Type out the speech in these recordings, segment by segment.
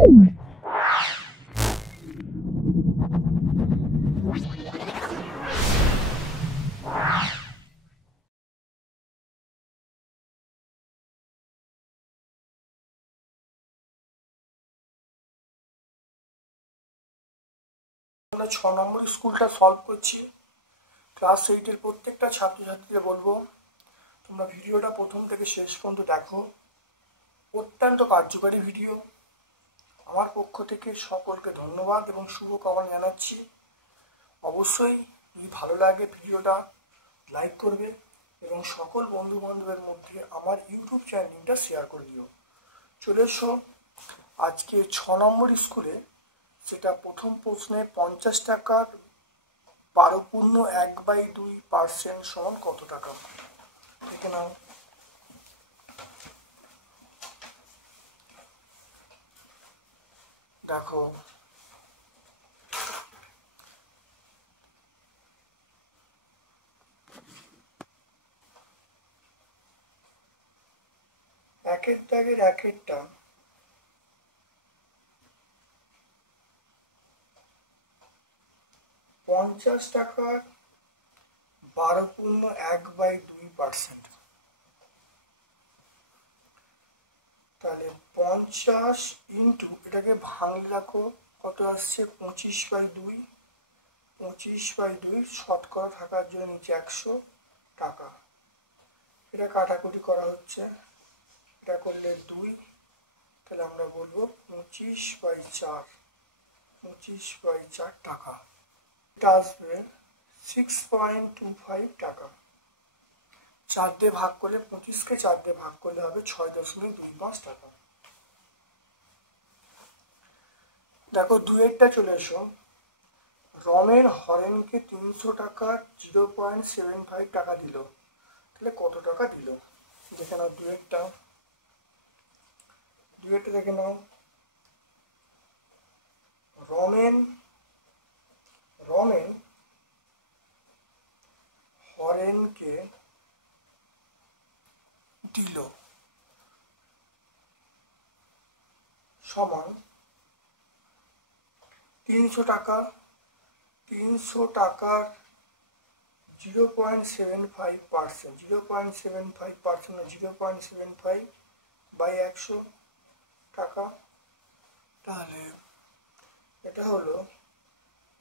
আমরা 6 নম্বর স্কুলটা সলভ করছি। ক্লাস 8-এর প্রত্যেকটা ছাত্রছাত্রীদের বলবো তোমরা ভিডিওটা প্রথম থেকে শেষ পর্যন্ত দেখো। অত্যন্ত কার্যকারী ভিডিও। আমার পক্ষ থেকে সকলকে ধন্যবাদ এবং শুভকামনা জানাচ্ছি। অবশ্যই যদি ভালো লাগে ভিডিওটা লাইক করবে এবং সকল বন্ধু বান্ধবের মধ্যে আমার ইউটিউব চ্যানেলটা শেয়ার করে দিও। চলে এসো আজকে 6 নম্বর স্কুলে, সেটা প্রথম প্রশ্নে 50 টাকার 12.1/2% সমান কত টাকা? দেখে নাও। দেখো একের দাগের একেরটা 50 টাকার 12.1/2%। তাহলে 50 ইন্টু এটাকে ভাঙলে রাখো কত আসছে 25/2। 25/2 শতকরা থাকার জন্য নিচে 100 টাকা। এটা কাটাকুটি করা হচ্ছে, এটা করলে 2, তাহলে আমরা বলবো 25/4। 25/4 টাকা। এটা আসবে 6.25 টাকা। 4 দিয়ে ভাগ করলে 25কে 4 দিয়ে ভাগ করলে হবে 6.25 টাকা। দেখো 2-এরটা চলে এসো। রমের হরেনকে 300 টাকার 0.75 টাকা দিল, তাহলে কত টাকা দিল? দেখে নাও 2-এরটা। 2-এরটা দেখে নাও। রমেন হরেনকে দিল সমান 300 টাকা। 300 টাকার 0.75%, 0.75% না 0.75/100 টাকা। তাহলে এটা হলো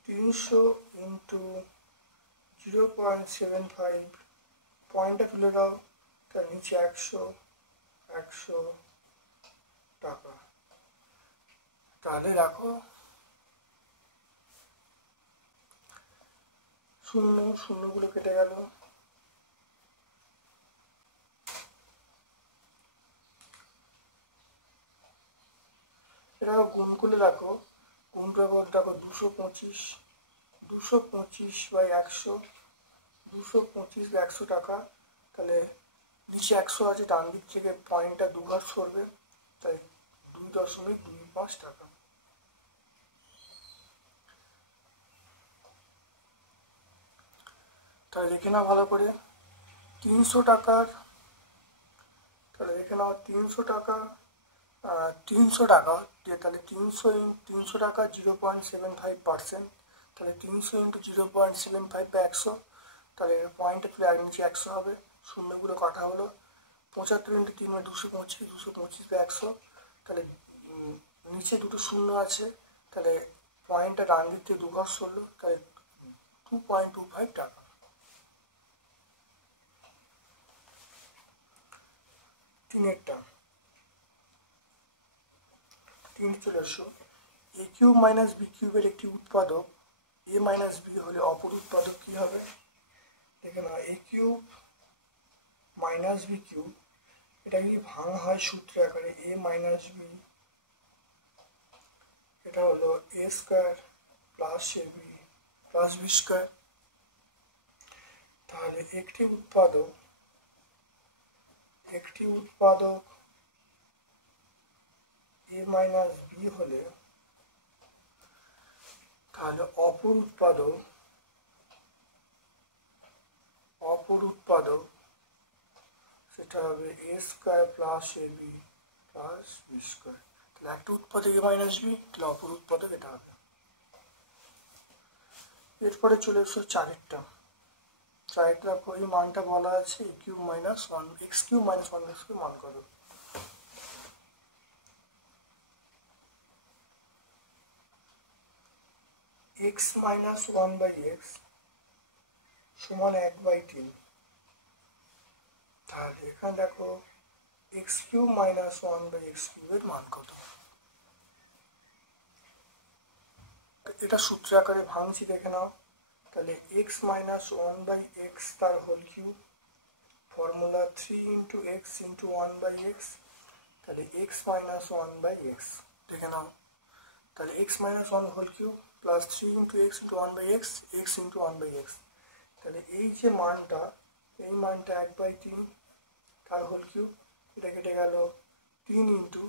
300 ইন্টু 0.75, পয়েন্টটা তুলে দাও, তার নিচে 100 টাকা। তাহলে রাখো শূন্যগুলো কেটে গেল। এটা গুণ করে রাখো, গুণ করে দেখো 225, 225/100, 225/100 টাকা। তাহলে নিচে 100 আছে, ডান দিক থেকে পয়েন্টটা দুবার সরবে, তাই 2.25 টাকা। তাহলে দেখে নাও ভালো করে 300 টাকার, তাহলে দেখে নাও 300 টাকা 300 টাকা দিয়ে, তাহলে 300 টাকা 0.75%, তাহলে 300 ইন্টু 0.75/100, তাহলে পয়েন্টটা তুলে আগে নিচে 100 হবে, শূন্যগুলো কাটা হলো। 75 ইন্টু 3 225, 225/100, তাহলে নিচে দুটো শূন্য আছে, তাহলে পয়েন্টটা ডান দিক থেকে দুবার সরলো, তাহলে 2.25 টাকা। তিনেরটা চলে এসো। এ কিউব মাইনাস বি কিউবের একটি উৎপাদক এ মাইনাস বি হলে অপর উৎপাদক কি হবে? দেখে না, এ কিউব মাইনাস বি কিউব, এটা যদি ভাঙা হয় সূত্র আকারে এ মাইনাস বি, এটা হলো এ square plus A B plus B square. তাহলে একটি উৎপাদক এ মাইনাস বি হলে তাহলে অপর উৎপাদক সেটা হবে এ square plus A B plus B square. তাহলে একটা উৎপাদক এ মাইনাস বি, তাহলে অপর উৎপাদক এটা হবে। এরপরে চলে এসো চারেরটা। দেখো এই মানটা বলা আছে A cube minus one x cube minus one x cube মান করো। X minus one by x সমান 1/3। তাহলে এখানে দেখো x cube minus one by x কিউবের মান কত। এটা সূত্র আকারে ভাঙছি, দেখে নাও। তাহলে x minus one by x তার whole cube, formula 3 into x into one by x, তাহলে x minus one by x, দেখে নাও। তাহলে x minus one whole cube plus 3 into x into one by x, x into one by x. তাহলে এই যে মানটা, এই মানটা 1/3 তার হোল কিউব, এটা কেটে গেল 3 ইন্টু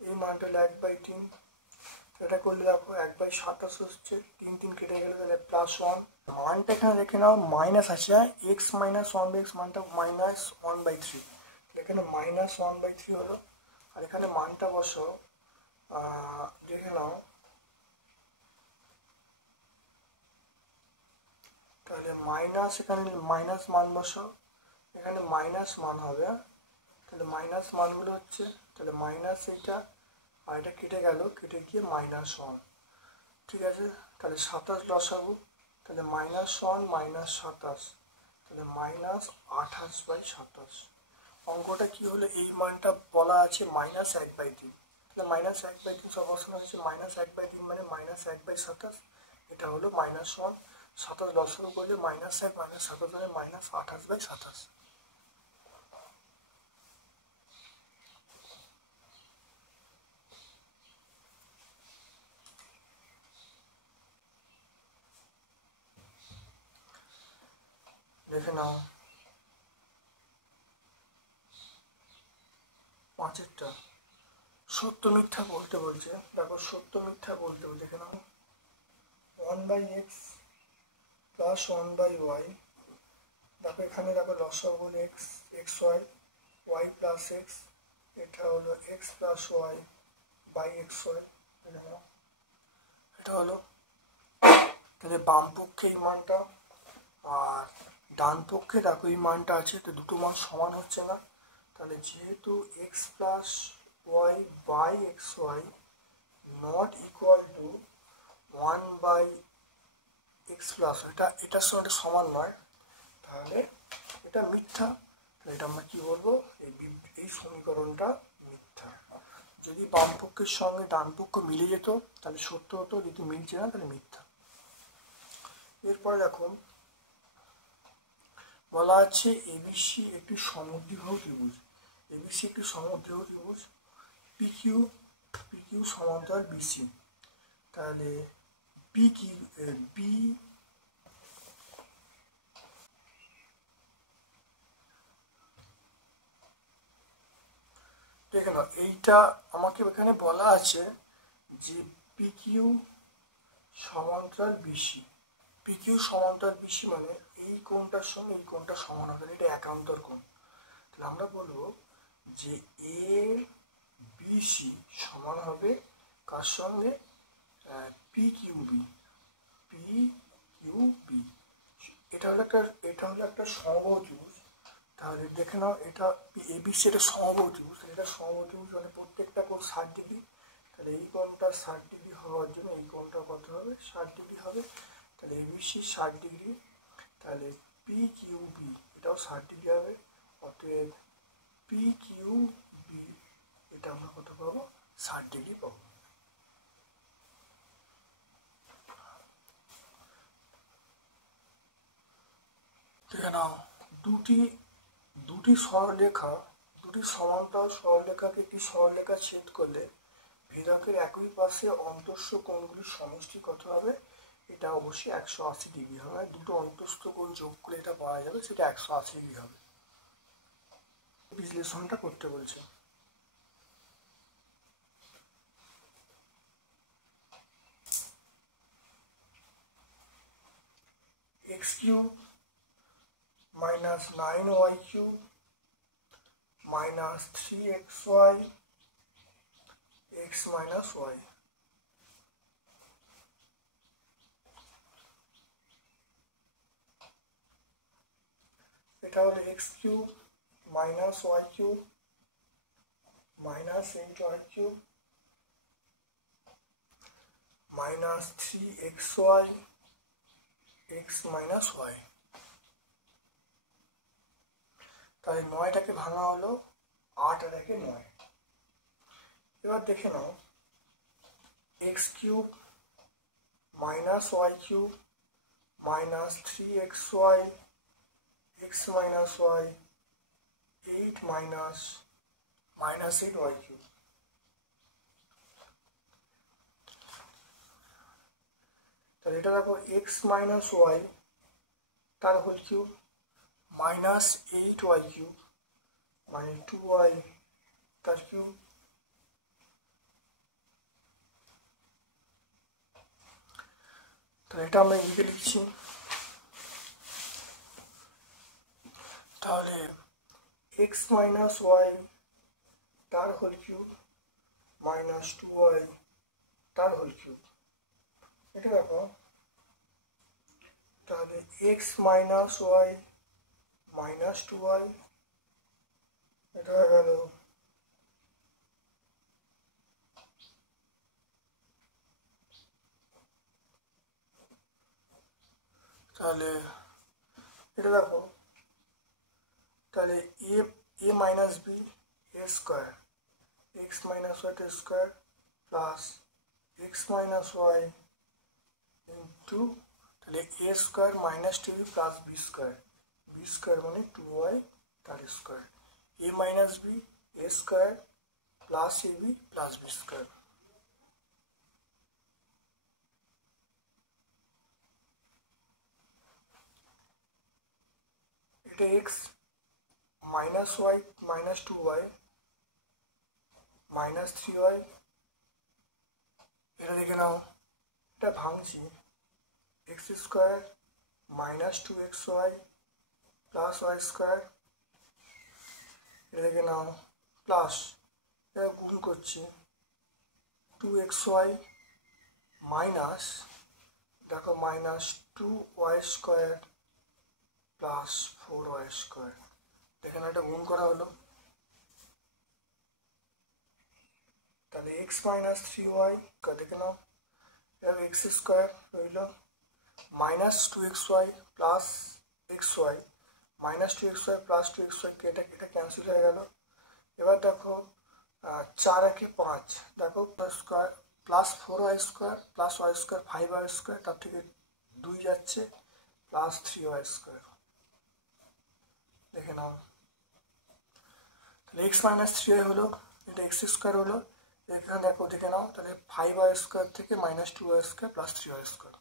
এই মানটা হলো 1/3, এটা করলে দেখো 1/27 হচ্ছে, 3 কেটে গেলে তাহলে +1। মানটা এখানে দেখে নাও মাইনাস আছে, x minus one by x মানটা -1/3, এখানে -1/3 হলো। আর এখানে মানটা বসো, দেখে নাও। তাহলে মাইনাস, এখানে মাইনাস মান বসো, এখানে মাইনাস মান হবে। তাহলে মাইনাস মানগুলো হচ্ছে, তাহলে মাইনাস এইটা আর এটা কেটে গেল, কেটে গিয়ে -1, ঠিক আছে। তাহলে 27 লসাগু, তাহলে -1 -27, তাহলে -28/27। অঙ্কটা কি হলো, এই মানটা বলা আছে -1/3, তাহলে -1/3 সব অপশন আছে, -1/3 মানে -1/27, এটা হলো -1, 27 লসাগু করলে -1 -27 মানে -28/27। দেখে নাও 5এরটা, সত্য মিথ্যা বলতে বলছে। দেখো সত্য মিথ্যা বলতে বলছে, দেখে নাও 1/x প্লাস 1/y। দেখো এখানে দেখো লসাগু হলো x, x y, y plus x, এটা হলো x plus y by x y, দেখে নাও এটা হলো। তাহলে বাম পক্ষে এই মানটা আর ডান পক্ষে দেখো এই মানটা আছে, তো দুটো মান সমান হচ্ছে না। তাহলে যেহেতু x plus y by x y not equal to 1/x plus, এটার সঙ্গে সমান নয়, তাহলে এটা মিথ্যা। তাহলে এটা আমরা কি বলবো, এই সমীকরণটা মিথ্যা। যদি বাম পক্ষের সঙ্গে ডান পক্ষ মিলে যেত তাহলে সত্য হতো, যদি মিলছে না তাহলে মিথ্যা। এরপরে দেখো বলা আছে এবিসি একটি সমদ্বিবাহু ত্রিভুজ, এবিসি একটি সমদ্বিবাহু ত্রিভুজ, পিকিউ সমান্তরাল বিসি। তাহলে বি কি, বি দেখে নাও, এইটা আমাকে এখানে বলা আছে যে পিকিউ সমান্তরাল বিসি, পিকিউ সমান্তরাল বিসি মানে এই কোণটার সঙ্গে এই কোণটা সমান হবে, এটা একান্তর কোণ। তাহলে আমরা বলবো যে এ বিসি সমান হবে কার সঙ্গে, P Q B, P Q B. এটা হলো একটা সমবাহু ত্রিভুজ। তাহলে দেখে নাও এটা এবিসি এটা সমবাহু ত্রিভুজ, এটা সমবাহু ত্রিভুজ মানে প্রত্যেকটা কোণ 60 ডিগ্রি। তাহলে এই কোণটা 60 ডিগ্রি হওয়ার জন্য এই কোণটা কত হবে, 60 ডিগ্রি হবে। তাহলে এবিসি 60 ডিগ্রি, তাহলে পি কিউ বি এটাও 60 ডিগ্রি হবে। অতএব পি কিউ বি এটা আমরা কত পাবো, 60 ডিগ্রি পাবো। দেখে নাও দুটি সরলরেখা, দুটি সমান্তরাল সরলরেখাকে একটি সরলরেখা ছেদ করলে ভেদকের একই পাশে অন্তঃস্থ কোণগুলির সমষ্টি কত হবে, এটা অবশ্যই 180 ডিগ্রি হবে। দুটো অন্তঃস্থ কোণ যোগ করে এটা পাওয়া যাবে, সেটা 180 ডিগ্রি হবে। বিশ্লেষণটা করতে বলছে। X cube minus 9y cube minus 3xy x minus y. এটা হলো x cube minus y cube minus 8y cube minus 3xy x minus y. তাহলে 9টাকে ভাঙা হলো 8 আর 1 9। এবার দেখে নাও x cube minus y cube minus 3xy x minus y 8 minus 8y cube. তাহলে এটা দেখো এক্স মাইনাস ওয়াই তার whole cube minus 8y cube মানে 2y তার কিউব। তাহলে এটা আমরা এদিকে লিখছি। তাহলে এক্স মাইনাস ওয়াই তার হোল কিউব মাইনাস 2y তার হোল কিউব। এটা দেখো তাহলে x minus y minus 2y এটা হয়ে গেল তাহলে এটা দেখো তাহলে A minus B A square x minus y square plus x minus y into তাহলে A square minus 2b plus B square মানে 2y তার square A minus B A square plus ab plus B square. এটা x minus y minus 2y minus 3y। এটা দেখে নাও এটা ভাঙছি x square minus 2xy plus y square. এটা দেখে নাও প্লাস এটা গুণ করছি 2xy মাইনাস দেখো minus 2y square plus 4y square. দেখে নাও এটা গুণ করা হলো। তাহলে এক্স মাইনাস 3y দেখে নাও এটা এক্স স্কোয়ার রইল minus 2xy plus xy minus 2xy plus 2xy এটা ক্যান্সেল হয়ে গেল। এবার দেখো 4 একে 5 দেখো square plus 4y square plus y square 5y square তার থেকে 2 যাচ্ছে প্লাস 3y স্কোয়ার। দেখে নাও তাহলে এক্স মাইনাস 3y হলো এটা এক্স স্কোয়ার হলো। এখানে দেখো দেখে নাও তাহলে 5y স্কোয়ার থেকে minus 2y square plus 3y square.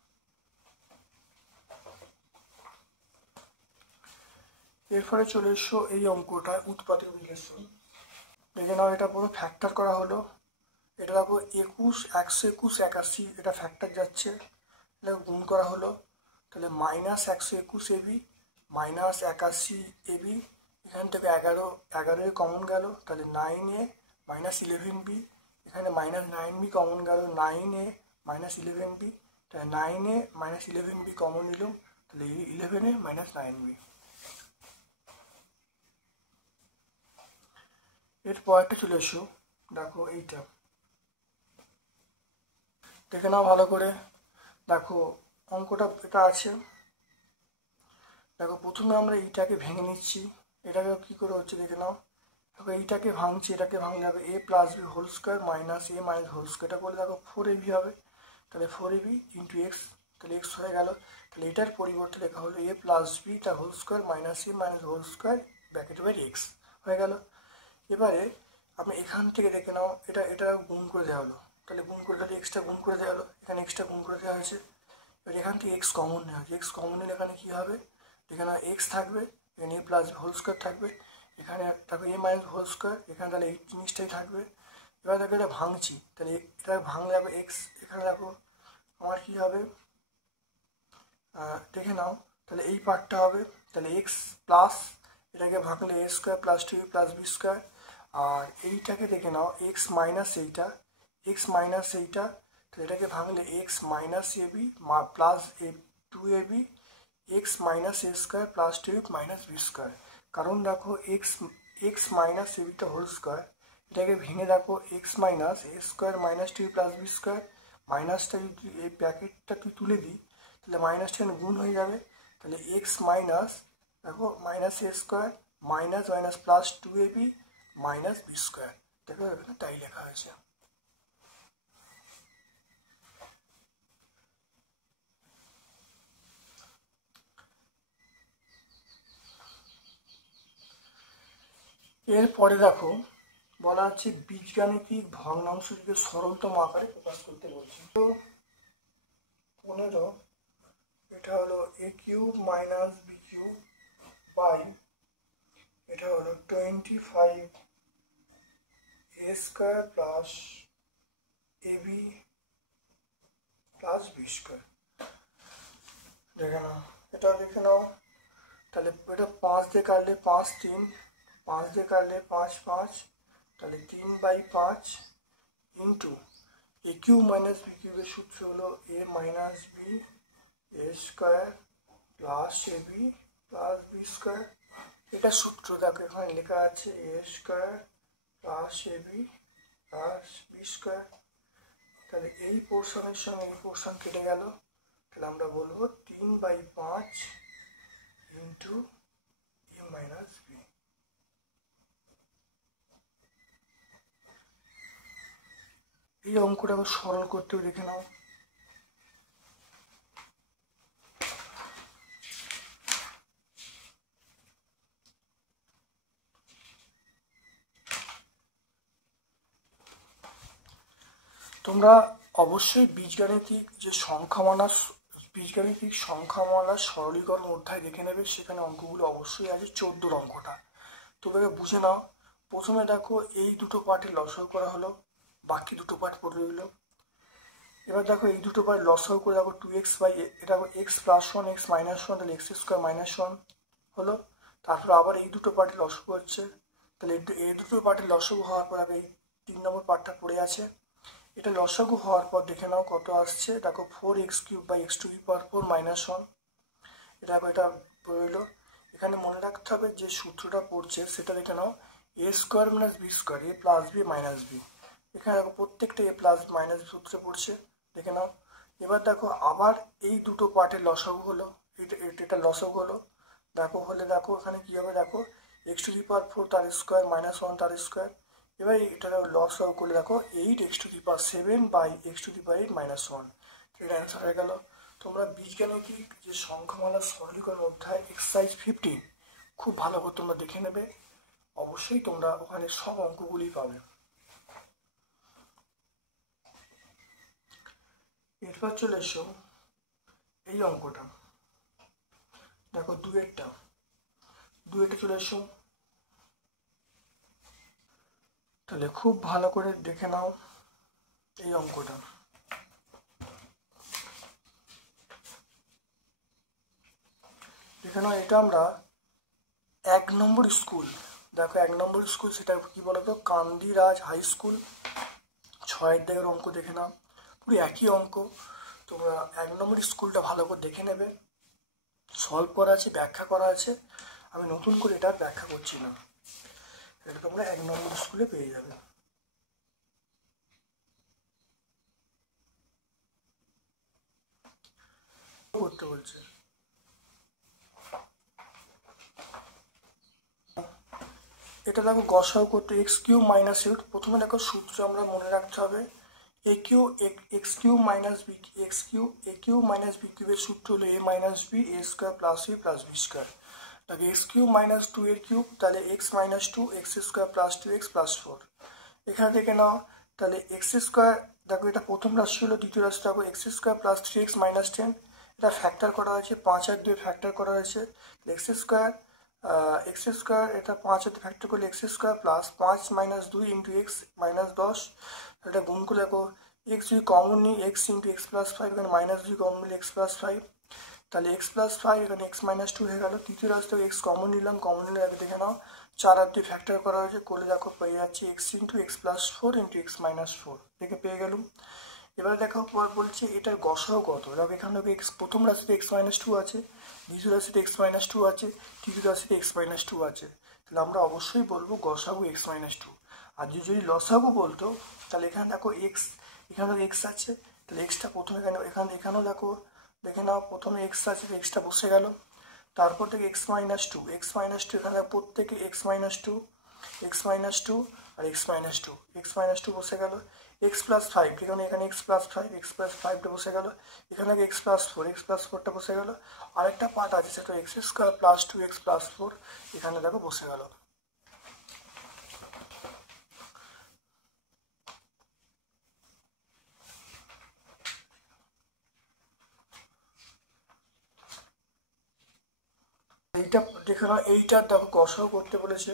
এরপরে চলে এসো এই অঙ্কটা উৎপাদক বিশ্লেষণ। দেখে নাও এটা পুরো ফ্যাক্টর করা হলো। এটা দেখো 21 121 81 এটা ফ্যাক্টর যাচ্ছে এটা গুণ করা হলো। তাহলে মাইনাস 121 ab মাইনাস 81 ab এখান থেকে 11 কমন গেল তাহলে 9a মাইনাস 11b এখানে মাইনাস 9b কমন গেল 9a মাইনাস 11b তাহলে 9a মাইনাস 11b কমন নিলাম তাহলে 11a মাইনাস 9b। এরপর একটা চলে এসো দেখো এইটা দেখে নাও ভালো করে। দেখো অঙ্কটা এটা আছে দেখো প্রথমে আমরা এইটাকে ভেঙে নিচ্ছি। এটাকে কি করে হচ্ছে দেখে নাও দেখো এইটাকে ভাঙছি এটাকে ভাঙলে হবে a plus B whole square minus a minus whole square. এটা করলে দেখো 4ab হবে তাহলে 4ab ইন্টু এক্স তাহলে এক্স হয়ে গেল। তাহলে এটার পরিবর্তে লেখা হলো a প্লাস বি তার whole square minus a minus whole square bracket বাইরে এক্স হয়ে গেল। এবারে আমি এখান থেকে দেখে নাও এটা গুণ করে দেওয়া হলো তাহলে গুণ করে তাহলে এক্সটা গুণ করে দেওয়া হলো এখানে এক্সটা গুণ করে দেওয়া হয়েছে। এবার এখান থেকে এক্স কমন নেওয়া হয়েছে এক্স কমন নিলে এখানে কী হবে এখানে এক্স থাকবে এখানে এ প্লাস হোল স্কোয়ার থাকবে এখানে দেখো এ মাইনাস হোল স্কোয়ার এখানে তাহলে এই জিনিসটাই থাকবে। এবার দেখো এটা ভাঙছি তাহলে এটা ভাঙলে হবে এক্স এখানে দেখো আমার কী হবে দেখে নাও তাহলে এই পার্টটা হবে তাহলে এক্স প্লাস এটাকে ভাঙলে A square plus 2 plus B square আর এইটাকে দেখে নাও এক্স মাইনাস এইটা এক্স মাইনাস এইটা, তাহলে এটাকে ভাঙলে x minus AB plus two AB x minus A square plus two F minus B square. কারণ দেখো এক্স মাইনাস এবিটা হোল স্কোয়ার, এটাকে ভেঙে দেখো x minus A square minus two plus B square, মাইনাসটা যদি এই প্যাকেটটা তুই তুলে দিই তাহলে মাইনাসটা গুণ হয়ে যাবে, তাহলে এক্স মাইনাস দেখো minus A square minus minus plus two AB minus B square, দেখো এখানে তাই লেখা হয়েছে। এরপরে দেখো বলা হচ্ছে বীজগাণিতিক ভগ্নাংশটিকে সরলতম আকারে প্রকাশ করতে বলছে। তো 15 এটা হলো A cube minus B cube by এটা হলো 25 A square plus AB plus B square. দেখে নাও, এটা দেখে নাও, তাহলে এটা 5 দিয়ে কাটলে 5 3, 5 দিয়ে কাটলে 5 5, তাহলে 3/5 ইন্টু এ কিউব মাইনাস বি কিউবের সূত্র হলো এ minus B A square plus A B plus B square. এটা সূত্র দেখো এখানে লেখা আছে এ square plus A B plus B square. তাহলে এই পোর্শনের সঙ্গে এই পোর্শন কেটে গেল, তাহলে আমরা বলবো 3/5 ইন্টু এ মাইনাস বি। এই অঙ্কটাকে সরল করতেও দেখে নাও। তোমরা অবশ্যই বীজগাণিতিক সংখ্যামালার সরলীকরণ অধ্যায় দেখে নেবে, সেখানে অঙ্কগুলো অবশ্যই আছে 14 অঙ্কটা। তোমরা বুঝে নাও। প্রথমে দেখো এই দুটো পার্টে লসাগু করা হলো, বাকি দুটো পার্ট পড়ে রইল। এবার দেখো এই দুটো পার্ট লসাগু করে দেখো 2x বাই এটা এক্স প্লাস 1 এক্স মাইনাস 1, তাহলে এক্স স্কোয়ার মাইনাস 1 হলো। তারপর আবার এই দুটো পার্টে লসাগু হচ্ছে, তাহলে এই দুটো পার্টে লসাগু হওয়ার পর এই 3 নম্বর পার্টটা পড়ে আছে। এটা লসাগু হওয়ার পর দেখে নাও কত আসছে, দেখো 4x³ by x to the power 4 minus 1। এটা রইল। এখানে মনে রাখতে হবে যে সূত্রটা পড়ছে সেটা দেখে নাও এ square minus B square A plus B minus B. এখানে দেখো প্রত্যেকটা এ প্লাস মাইনাস সূত্রে পড়ছে, দেখে নাও। এবার দেখো আবার এই দুটো পার্টের লসাগু হলো, এটা লসাগু হলো, দেখো এখানে কী হবে, দেখো x টু দি পাওয়ার 4 তার স্কোয়ার মাইনাস 1 তার স্কোয়ার। এবার এটা লসাগু করলে দেখো 8 x to the power 7 by x to the power 8 minus 1, এটা অ্যান্সার হয়ে গেল। তোমরা বীজগাণিতিক যে সংখ্যামালার সরলীকরণ অধ্যায় এক্সারসাইজ 15 খুব ভালো করে তোমরা দেখে নেবে, অবশ্যই তোমরা ওখানে সব অঙ্কগুলি পাবে। এরপর চলে এসো এই অঙ্কটা, দেখো দুয়েরটা চলে এসো। তাহলে খুব ভালো করে দেখে নাও এই অঙ্কটা। দেখে নাও, এটা আমরা 1 নম্বর স্কুল, দেখো 1 নম্বর স্কুল সেটা কি বলতো কান্দিরাজ হাই স্কুল, 6 দাগের অঙ্ক দেখে নাও, পুরো একই অঙ্ক। তোমরা 1 নম্বর স্কুলটা ভালো করে দেখে নেবে, সলভ করা আছে, ব্যাখ্যা করা আছে, আমি নতুন করে এটা ব্যাখ্যা করছি না, এটা তোমরা 1 নম্বর স্কুলে পেয়ে যাবে। করতে বলছে এটা দেখো গসাগু করতে x³ মাইনাস x, প্রথমে দেখো সূত্র আমরা মনে রাখতে হবে x³ minus B a³ minus B কিউবের সূত্র হলো a minus B A square plus B plus B square. দেখো x³ মাইনাস 2 এর কিউব, তাহলে x minus 2 x square plus 2x plus 4। এখানে থেকে নাও, তাহলে এক্স স্কোয়ার দেখো এটা প্রথম রাশি হলো, দ্বিতীয় রাশি দেখো x square plus 3x minus 10, এটা ফ্যাক্টর করা হয়েছে, 5 আর 2 ফ্যাক্টর করা হয়েছে, এক্স স্কোয়ার এটা 5 হাতে ফ্যাক্টর করলে x square plus 5 minus 2 into x minus 10, এটা গুণ করে দেখো এক্স যদি কমন নিই এক্স ইন্টু এক্স প্লাস 5, এখানে মাইনাস 2 কমন নিলে এক্স প্লাস 5, তাহলে এক্স প্লাস 5 এখানে এক্স মাইনাস 2 হয়ে গেল। তৃতীয় রাশি থেকে এক্স কমন নিলাম, কমন নিলে আগে দেখে নাও, 4 আর 2 ফ্যাক্টর করা হয়েছে, করলে দেখো পেয়ে যাচ্ছি x into x plus four into x minus four, দেখে পেয়ে গেলাম। এবারে দেখো পর বলছে এটার গসাও কত। দেখো এখানে দেখো এক্স প্রথম রাশিতে এক্স মাইনাস টু আছে, দ্বিতীয় রাশিতে এক্স মাইনাস টু আছে, তৃতীয় রাশিতে এক্স মাইনাস টু আছে। তাহলে আমরা অবশ্যই বলবো গসাগু এক্স মাইনাস টু। আর যদি লসাগু বলতো তাহলে এখানে দেখো এক্স, এখানে দেখো এক্স আছে, তাহলে এক্সটা প্রথমে এখানেও দেখো, দেখে নাও প্রথমে এক্স আছে, এক্সটা বসে গেল। তারপর থেকে এক্স মাইনাস টু, এখানে প্রত্যেকে x minus two, x minus two আর x minus two, x minus two বসে গেল। এক্স প্লাস ফাইভ, এখানে x plus five, x plus ফাইভটা বসে গেল। এখানে এক্স প্লাস ফোরটা বসে গেল। আরেকটা পার্ট আছে সেটা x square plus two x plus four, এখানে দেখো বসে গেল। এইটা দেখে নাও, এইটার দেখো গসাও করতে বলেছে,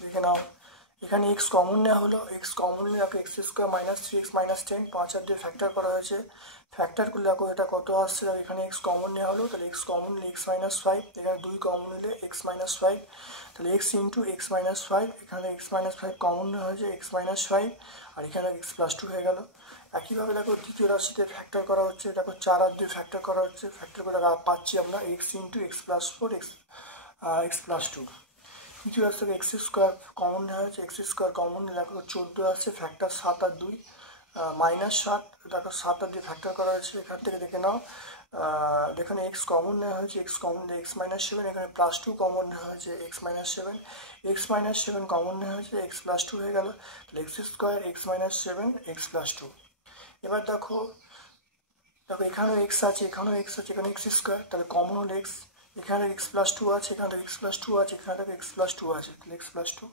দেখে নাও। এখানে এক্স কমন নেওয়া হলো, এক্স কমন নিয়ে দেখো x square minus three x minus ten, 5 আর 2 ফ্যাক্টর করা হয়েছে। ফ্যাক্টর করলে দেখো এটা কত আসছে, দেখো এখানে এক্স কমন নেওয়া হলো, তাহলে এক্স কমন নিলে এক্স মাইনাস ফাইভ, এখানে 2 কমন নিলে এক্স মাইনাস ফাইভ, তাহলে x into x minus five, এখানে এক্স মাইনাস ফাইভ কমন নেওয়া হয়েছে এক্স মাইনাস ফাইভ, আর এখানে এক্স প্লাস টু হয়ে গেল। একইভাবে দেখো দ্বিতীয় রাশিতে ফ্যাক্টর করা হচ্ছে, দেখো 4 আর 2 ফ্যাক্টর করা হচ্ছে, ফ্যাক্টর করে পাচ্ছি আমরা x into x plus four x plus two. তৃতীয় রাশি থেকে এক্স স্কোয়ার কমন নেওয়া হয়েছে, এক্স স্কোয়ার কমন নিলে দেখো 14 আসছে, ফ্যাক্টর 7 আর 2 মাইনাস 7, দেখো 7 আর 2 ফ্যাক্টর করা হয়েছে। এখান থেকে দেখে নাও, এখানে এক্স কমন নেওয়া হয়েছে, এক্স কমন নিলে এক্স মাইনাস সেভেন, এখানে প্লাস টু কমন নেওয়া হয়েছে x minus seven, x minus seven common নেওয়া হয়েছে এক্স প্লাস টু হয়ে গেল। তাহলে x square x minus seven x plus two. এবার দেখো, দেখো এখানেও এক্স আছে, এখানেও এক্স আছে, এখানে এক্স স্কোয়ার, তাহলে কমন হলো এক্স, এখানে এক্স প্লাস টু আছে, এখানে এক্স প্লাস টু আছে, এখানে এক্স প্লাস টু আছে, তাহলে এক্স প্লাস টু।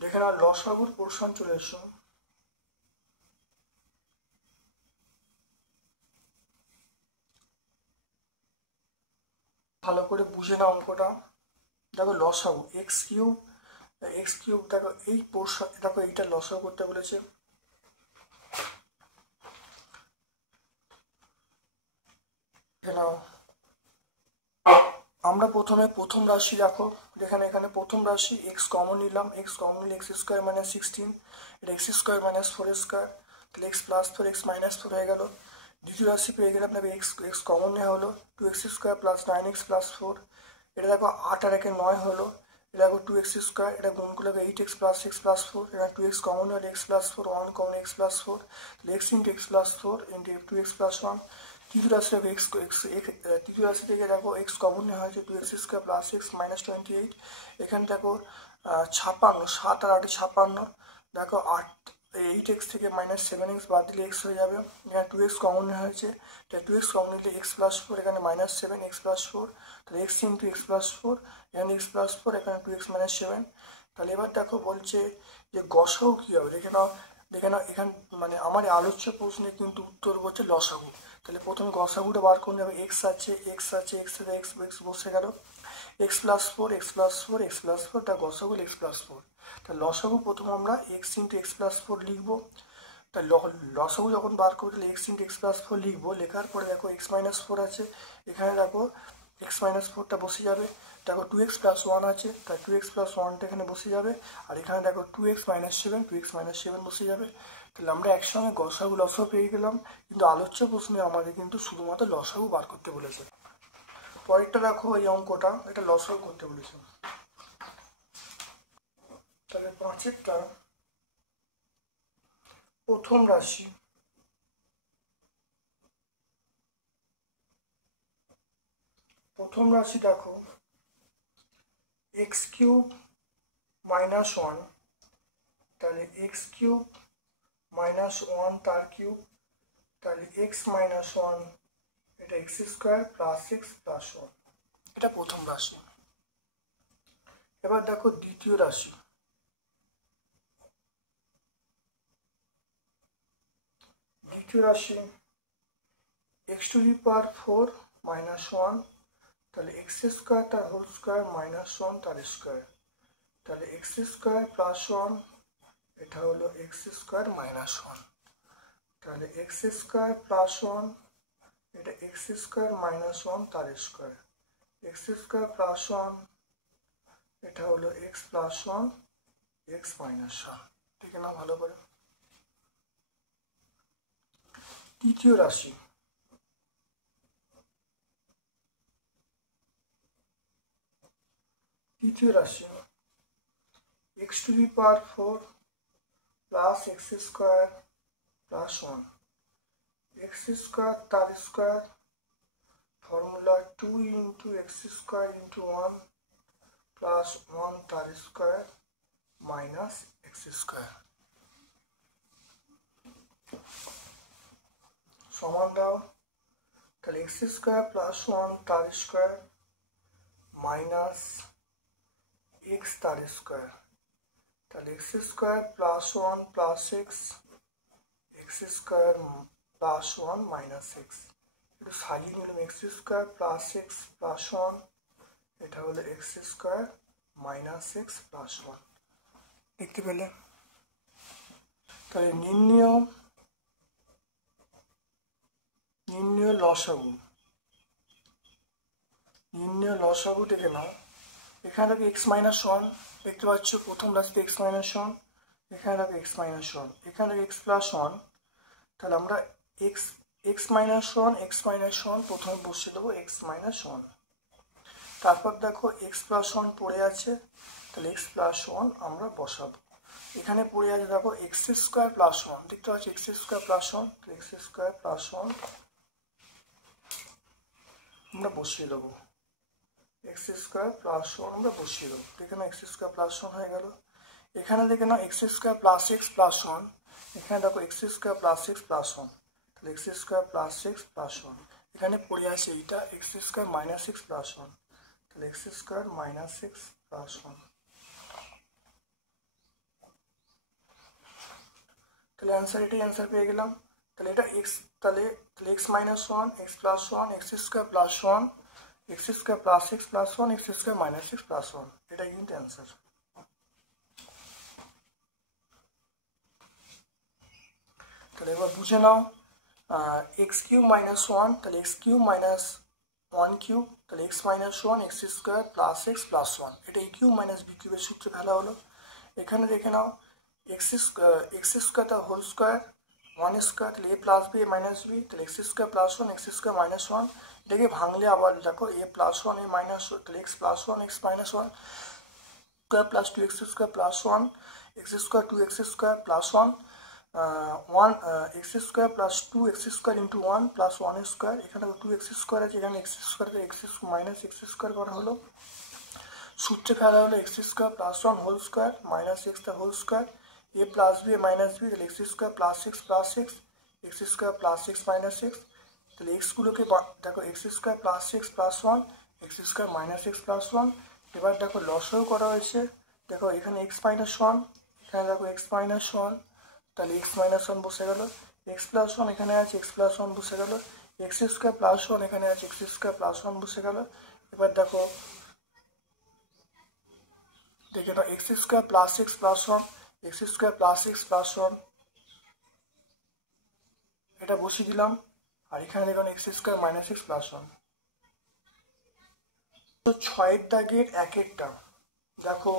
দেখে না লসাগুর পোর্শন চলে এসো। ভালো করে বুঝে নাও অঙ্কটা। দেখো লসাগু এক্স কিউব দেখো এই পোর্শন, দেখো এইটা লসাগু করতে বলেছে। নাও আমরা প্রথমে প্রথম রাশি দেখো, এখানে প্রথম রাশি এক্স কমন নিলাম, এক্স কমন নিলে এক্স স্কোয়ার মাইনাস সিক্সটিন, এটা x square minus four square, তাহলে x plus four x minus four হয়ে গেল। দ্বিতীয় রাশি পেয়ে গেলে আপনাকে এক্স এক্স কমন নেওয়া হলো, two x square plus nine x plus four, এটা দেখো 8 আর 1 9 হলো। এটা দেখো টু এক্স স্কোয়ার, এটা গুণ করলে eight x plus six plus four, এটা টু এক্স কমন হলে x plus four, one common x plus four, তাহলে x into x plus four into two x plus one. তৃতীয় রাশি দেখো তৃতীয় রাশি থেকে দেখো এক্স কমন নেওয়া হয়েছে, two x square plus six minus 28, এখানে দেখো 56, 7 আর 8 56, দেখো 8 এইট এক্স থেকে মাইনাস সেভেন এক্স বাদ দিলে এক্স হয়ে যাবে। এখানে টু এক্স কমন নেওয়া হয়েছে, তাই টু এক্স কমন নিলে এক্স প্লাস ফোর, এখানে minus seven x plus four, তাহলে x into x plus four, এখানে এক্স প্লাস ফোর, এখানে টু এক্স মাইনাস সেভেন। তাহলে এবার দেখো বলছে যে গসাগু কী হবে, দেখে নাও এখানে মানে আমার আলোচ্য প্রশ্নে কিন্তু উত্তর বলছে লসাগু। তাহলে প্রথমে গসাগুটা বার করতে হবে, এক্স আছে এক্স আছে এক্স থেকে এক্স এক্স বসে গেল, x plus four x plus four x plus four, তার গসাগু এক্স প্লাস ফোর। তাহলে লসাগু প্রথম আমরা x into x plus four লিখবো। তাই লসাগু যখন বার করবো তাহলে x into x plus four লিখবো, লেখার পরে দেখো এক্স মাইনাস ফোর আছে, এখানে দেখো এক্স মাইনাস ফোরটা বসে যাবে। দেখো টু এক্স প্লাস ওয়ান আছে, তাই টু এক্স প্লাস ওয়ানটা এখানে বসে যাবে, আর এখানে দেখো টু এক্স মাইনাস সেভেন বসে যাবে। তাহলে আমরা একসঙ্গে গসাগু লসাগু পেয়ে গেলাম, কিন্তু আলোচ্য প্রশ্নে আমাদের কিন্তু শুধুমাত্র লসাগু বার করতে বলেছে। পরেরটা দেখো এই অঙ্কটা, এটা লসাগু করতে বলেছে। তাহলে পাঁচেরটা প্রথম রাশি, প্রথম রাশি দেখো এক্স কিউব মাইনাস ওয়ান, তাহলে এক্স কিউব মাইনাস ওয়ান তার কিউব, তাহলে এক্স মাইনাস ওয়ান, এটা x square plus six plus one, এটা প্রথম রাশি। এবার দেখো দ্বিতীয় রাশি, দ্বিতীয় রাশি x to the power four minus one, তাহলে এক্স স্কোয়ার তার হোল স্কোয়ার মাইনাস ওয়ান তার স্কোয়ার, তাহলে এক্স স্কোয়ার প্লাস ওয়ান, এটা হলো এক্স স্কোয়ার মাইনাস ওয়ান, তাহলে এক্স স্কোয়ার প্লাস ওয়ান এটা এক্স স্কোয়ার মাইনাস ওয়ান তার square, x square plus one, এটা হলো x plus one x minus one. ঠিক না? ভালো করে তৃতীয় রাশি, x to the power four plus x square plus one, x square তার square, formula two into x square into one plus one তার স্কোয়ার মাইনাস এক্স স্কোয়ার সমান দাও। তাহলে এক্স স্কোয়ার প্লাস ওয়ান তার স্কোয়ার মাইনাস এক্স তার square, তাহলে x square plus one plus x, x square plus one minus x, একটু সাজিয়ে নিলাম, x square plus x plus one, এটা হলো x square minus x plus one. দেখতে পেলে? তাহলে নির্ণয় লসাগু দেখে নাও। এখানে দেখো এক্স মাইনাস ওয়ান, দেখতে পাচ্ছ প্রথম রাশিতে এক্স মাইনাস ওয়ান, এখানে দেখো এক্স মাইনাস ওয়ান, এখানে দেখো এক্স প্লাস ওয়ান, তাহলে আমরা এক্স মাইনাস ওয়ান প্রথমে বসিয়ে দেবো এক্স মাইনাস ওয়ান, তারপর দেখো এক্স প্লাস ওয়ান পড়ে আছে, তাহলে এক্স প্লাস ওয়ান আমরা বসাবো। এখানে পড়ে আছে দেখো এক্স স্কোয়ার প্লাস ওয়ান, দেখতে পাচ্ছি x square plus one, x square plus one আমরা বসিয়ে দেবো, এক্স স্কোয়ার প্লাস ওয়ান আমরা বসিয়ে দেবো। দেখে না এক্স স্কোয়ার প্লাস ওয়ান হয়ে গেল। এখানে দেখে না x square plus x plus one, এখানে দেখো x square plus x plus one, তাহলে x square plus x plus one. এখানে পড়ে আছে এইটা x square minus x plus one, তাহলে x square minus x plus one. তাহলে অ্যান্সার, এটাই অ্যান্সার পেয়ে গেলাম। তাহলে এটা এক্স, তাহলে x minus one x plus one x square plus one x square plus x plus one x square minus x plus one, এটাই কিন্তু answer. তাহলে এবার বুঝে নাও, এক্স কিউব মাইনাস ওয়ান, তাহলে x cube minus one cube, তাহলে x minus one x square plus x plus one, এটা A cube minus B কিউবের সূত্রে ফেলা হলো। এখানে দেখে নাও এক্স স্কোয়ার তার হোল স্কোয়ার ওয়ান স্কোয়ার, তাহলে A plus B A minus B, তাহলে x square plus one x square minus one, এটাকে ভাঙলে আবার দেখো A plus one A minus one, তাহলে x plus one x minus one square plus two x square plus one x square two x square plus one one x square plus two x square into one plus one square, এখানে two x square আছে, এখানে x স্কোয়ারকে x minus x square করা হলো, সূত্রে ফেলা হলো x square plus one whole square minus x তার whole square, A plus B A minus B, তাহলে x square plus x x square plus x minus x, তাহলে এক্সগুলোকে দেখো x square plus x plus one x square minus x plus one. এবার দেখো লসাগু করা হয়েছে, দেখো এখানে এক্স মাইনাস ওয়ান, এখানে দেখো এক্স মাইনাস ওয়ান, তাহলে এক্স মাইনাস ওয়ান বসে গেল, এক্স প্লাস ওয়ান এখানে আছে এক্স প্লাস ওয়ান বসে গেল, এক্স স্কোয়ার প্লাস ওয়ান এখানে আছে এক্স স্কোয়ার প্লাস ওয়ান বসে গেল। এবার দেখো দেখে নাও x square plus x plus one x square plus x plus one, এটা বসিয়ে দিলাম, আর এখানে দেখুন x square minus x plus one. তো ছয়ের দাগের একেরটা দেখো,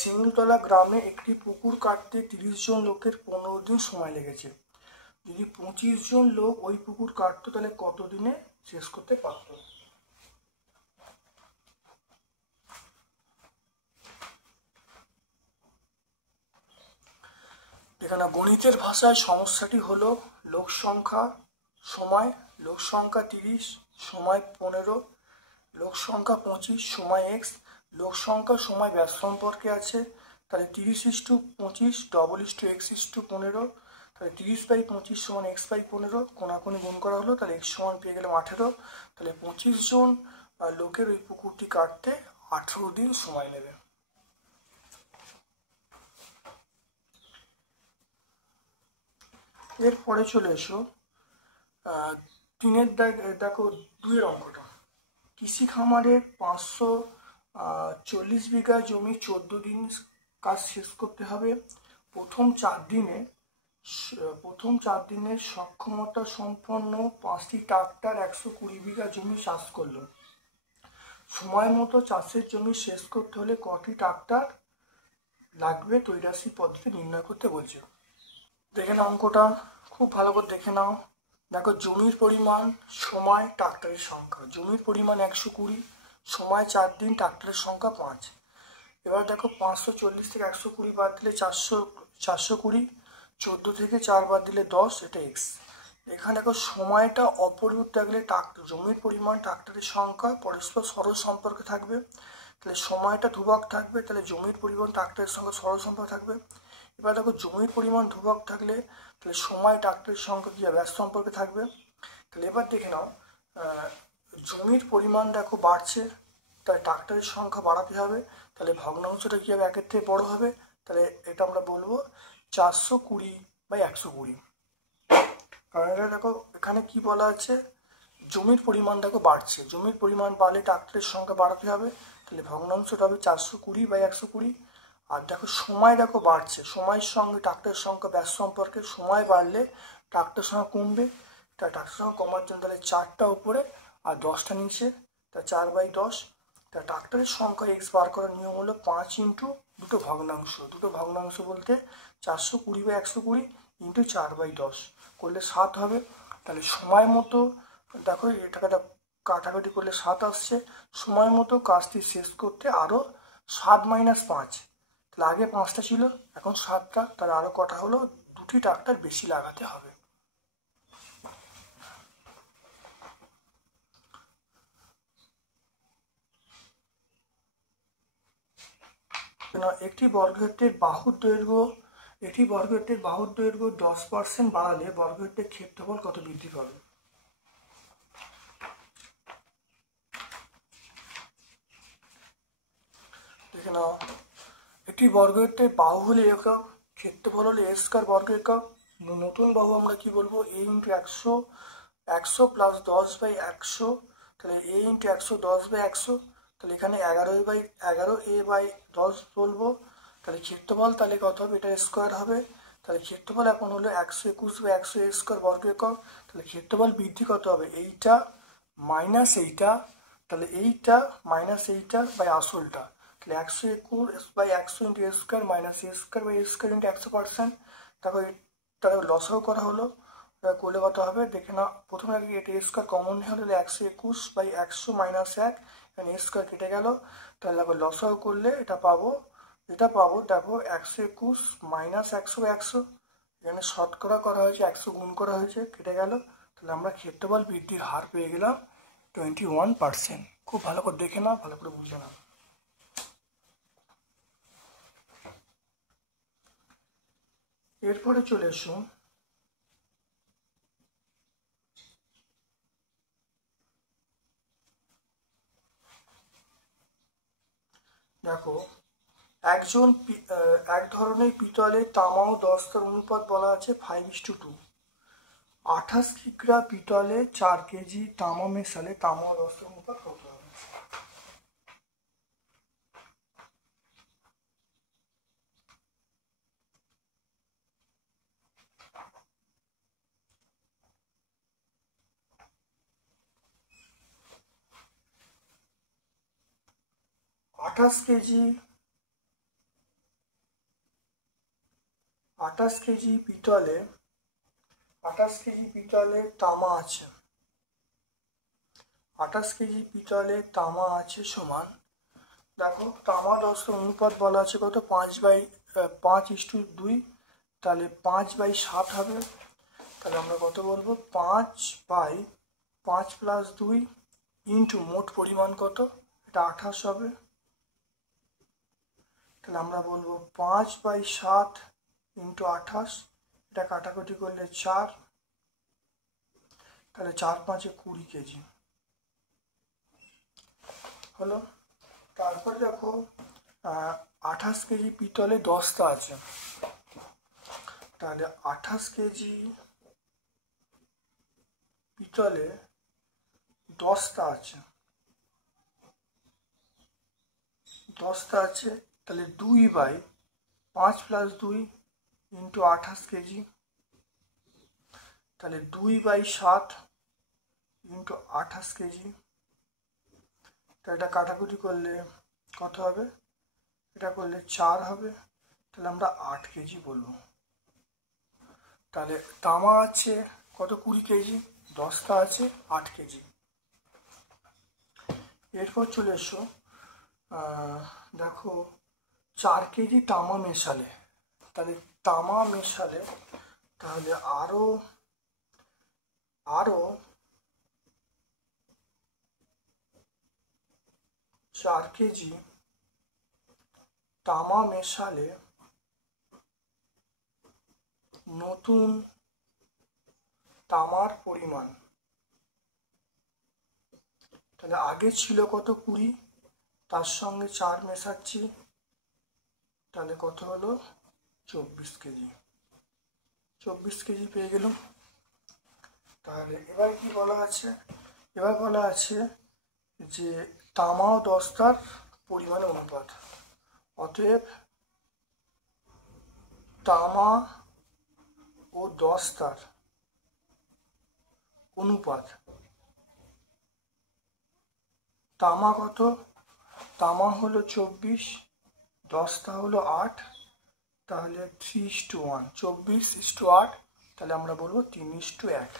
শিমুলতলা গ্রামে একটি পুকুর কাটতে 30 জন লোকের 15 দিন সময় লেগেছে। যদি 25 জন লোক ওই পুকুর কাটতো তাহলে কত দিনে শেষ করতে পারতো? এখানে গণিতের ভাষায় সমস্যাটি হলো লোক সংখ্যা সময়, লোক সংখ্যা 30 সময় 15, লোক সংখ্যা 25 সময় এক্স, লোক সংখ্যা সময় ব্যাস সম্পর্কে আছে, তাহলে 30:25 $x:15, তাহলে 30/25 সমান x/15, কোনাকুনি গুণ করা হলো, তাহলে x সমান পেয়ে গেলাম 18, তাহলে 25 জন লোকের ওই পুকুরটি কাটতে 18 দিন সময় নেবে। এরপরে চলে এসো 3-এর দেখো 2-এর অঙ্কটা, কৃষি খামারের 540 বিঘা জমি 14 দিন কাজ শেষ করতে হবে। প্রথম 4 দিনে প্রথম 4 দিনের সক্ষমতা সম্পন্ন 5টি ট্রাক্টর 120 বিঘা জমি চাষ করলো। সময় মতো চাষের জমি শেষ করতে হলে কটি ট্রাক্টর লাগবে তৈরাসি পদ্ধতি নির্ণয় করতে বলছে। দেখে নাও অঙ্কটা, খুব ভালো করে দেখে নাও। দেখো জমির পরিমাণ, সময়, ট্রাক্টরের সংখ্যা। জমির পরিমাণ 120, সময় 4 দিন, ট্রাক্টরের সংখ্যা 5। এবার দেখো 540 থেকে 120 বাদ দিলে 420, 14 থেকে 4 বাদ দিলে 10, এটা এক্স। এখানে দেখো সময়টা অপরিবর্তিত থাকলে জমির পরিমাণ, ট্রাক্টরের সংখ্যা পরস্পর সরল সম্পর্কে থাকবে। তাহলে সময়টা ধ্রুবক থাকবে, তাহলে জমির পরিমাণ ট্রাক্টরের সঙ্গে সরল সম্পর্ক থাকবে। এবার দেখো জমির পরিমাণ ধ্রুবক থাকলে তাহলে সময় ট্রাক্টরের সংখ্যা কি ব্যাস সম্পর্কে থাকবে। তাহলে এবার দেখে নাও, জমির পরিমাণ দেখো বাড়ছে, তাহলে ট্রাক্টরের সংখ্যা বাড়াতে হবে। তাহলে ভগ্নাংশটা কী হবে, 1-এর থেকে বড় হবে। তাহলে এটা আমরা বলবো 420/120। কারণ এটা দেখো এখানে কি বলা আছে, জমির পরিমাণ দেখো বাড়ছে, জমির পরিমাণ বাড়লে ট্রাক্টরের সংখ্যা বাড়াতে হবে। তাহলে ভগ্নাংশটা হবে 420/120। আর দেখো সময় দেখো বাড়ছে, সময়ের সঙ্গে ট্রাক্টরের সংখ্যা ব্যাস সম্পর্কে, সময় বাড়লে ট্রাক্টরের সংখ্যা কমবে। তা ট্রাক্টরের সংখ্যা কমার জন্য তাহলে 4টা উপরে আর 10টা নিচে, তা 4/10। তা ট্রাক্টরের সংখ্যা এক্স বার করার নিয়ম হলো 5 ইন্টু দুটো ভগ্নাংশ। দুটো ভগ্নাংশ বলতে 420/120 ইন্টু 4/10 করলে 7 হবে। তাহলে সময় মতো দেখো এটাকে কাটাকাটি করলে 7 আসছে। সময় মতো কাজটি শেষ করতে আরও 7 - 5, তাহলে আগে 5টা ছিল, এখন 7টা, তাহলে আরও কটা হলো, 2টি ট্রাক্টর বেশি লাগাতে হবে। একটি বর্গক্ষেত্রের বাহুর দৈর্ঘ্য 10% বাড়ালে বর্গক্ষেত্রের ক্ষেত্রফল কত বৃদ্ধি পাবে। দেখে নাও, একটি বর্গক্ষেত্রের বাহু হলে একক, ক্ষেত্রফল হলে a স্কয়ার বর্গ একক। নতুন বাহু আমরা কি বলবো, a × 100, 100 + 10/100, তাহলে a × 100 10/100। তাহলে এখানে 11a/10 বলবো। তাহলে ক্ষেত্রফল তাহলে কত হবে, এটা স্কোয়ার হবে। তাহলে ক্ষেত্রফল এখন হলো 121/100 a স্কোয়ার বর্গ একক। তাহলে ক্ষেত্রফল বৃদ্ধি কত হবে, এইটা মাইনাস এইটা, তাহলে এইটা মাইনাস এইটা বাই আসলটা। তাহলে 121/100 × a স্কোয়ার মাইনাস a স্কোয়ার/a স্কোয়ার × 100%। তারপর তাহলে লসাও করা হলো, করলে কত হবে দেখে না। প্রথমে আগে এটা a স্কোয়ার কমন হলে 121/100 - 1, এখানে a স্কোয়ার কেটে গেল। তাহলে দেখো লসাও করলে এটা পাবো দেখো 121 - 100/100, এখানে শতকরা করা হয়েছে, 100 গুণ করা হয়েছে, কেটে গেল। তাহলে আমরা ক্ষেত্রফল বৃদ্ধির হার পেয়ে গেলাম 21%। খুব ভালো করে দেখে নাও, ভালো করে বুঝে নাও। এরপরে চলে এসো দেখো এক ধরনের পিতলে তামা ও দস্তার অনুপাত বলা আছে 5:2। 28 কিগ্রা পিতলে 4 কেজি তামা মেশালে তামা ও দস্তার অনুপাত কত হবে। 28 কেজি 28 কেজি পিতলে তামা আছে, 28 কেজি পিতলে তামা আছে সমান, দেখো তামা দস্তার অনুপাত বলা আছে কত, 5/2, তাহলে 5/7 হবে। তাহলে আমরা কত বলবো, 5/5 + 2 ইন্টু মোট পরিমাণ কত, এটা 28 হবে। তাহলে আমরা বলবো 5/7 ইন্টু 28, এটা কাটাকুটি করলে 4, তাহলে 4×5 = 20 কেজি হলো। তারপরে দেখো 28 কেজি পিতলে দস্তা আছে, তাহলে 28 কেজি পিতলে দস্তা আছে, তাহলে 2/5 + 2 ইন্টু 28 কেজি, তাহলে 2/7 ইন্টু 28 কেজি। তাহলে এটা কাটাকুটি করলে কত হবে? এটা করলে 4 হবে। তাহলে আমরা 8 কেজি বলবো। তাহলে তামা আছে কত? 20 কেজি। দস্তা আছে 8 কেজি। এরপর চলে এসো, দেখো 4 কেজি তামা মেশালে, তাহলে তামা মেশালে তাহলে আরো 4 কেজি তামা মেশালে নতুন তামার পরিমাণ, তাহলে আগে ছিল কত? 20, তার সঙ্গে 4 মেশাচ্ছি, তাহলে কত হলো? 24 কেজি। 24 কেজি পেয়ে গেলাম। তাহলে এবার কি বলা আছে? এবার বলা আছে যে তামা ও দস্তার পরিমাণ অনুপাত। অতএব তামা ও দস্তার অনুপাত। তামা কত? তামা হলো 24, দস্তা হলো 8, তাহলে 3:1, 24:8, তাহলে আমরা বলবো 3:1।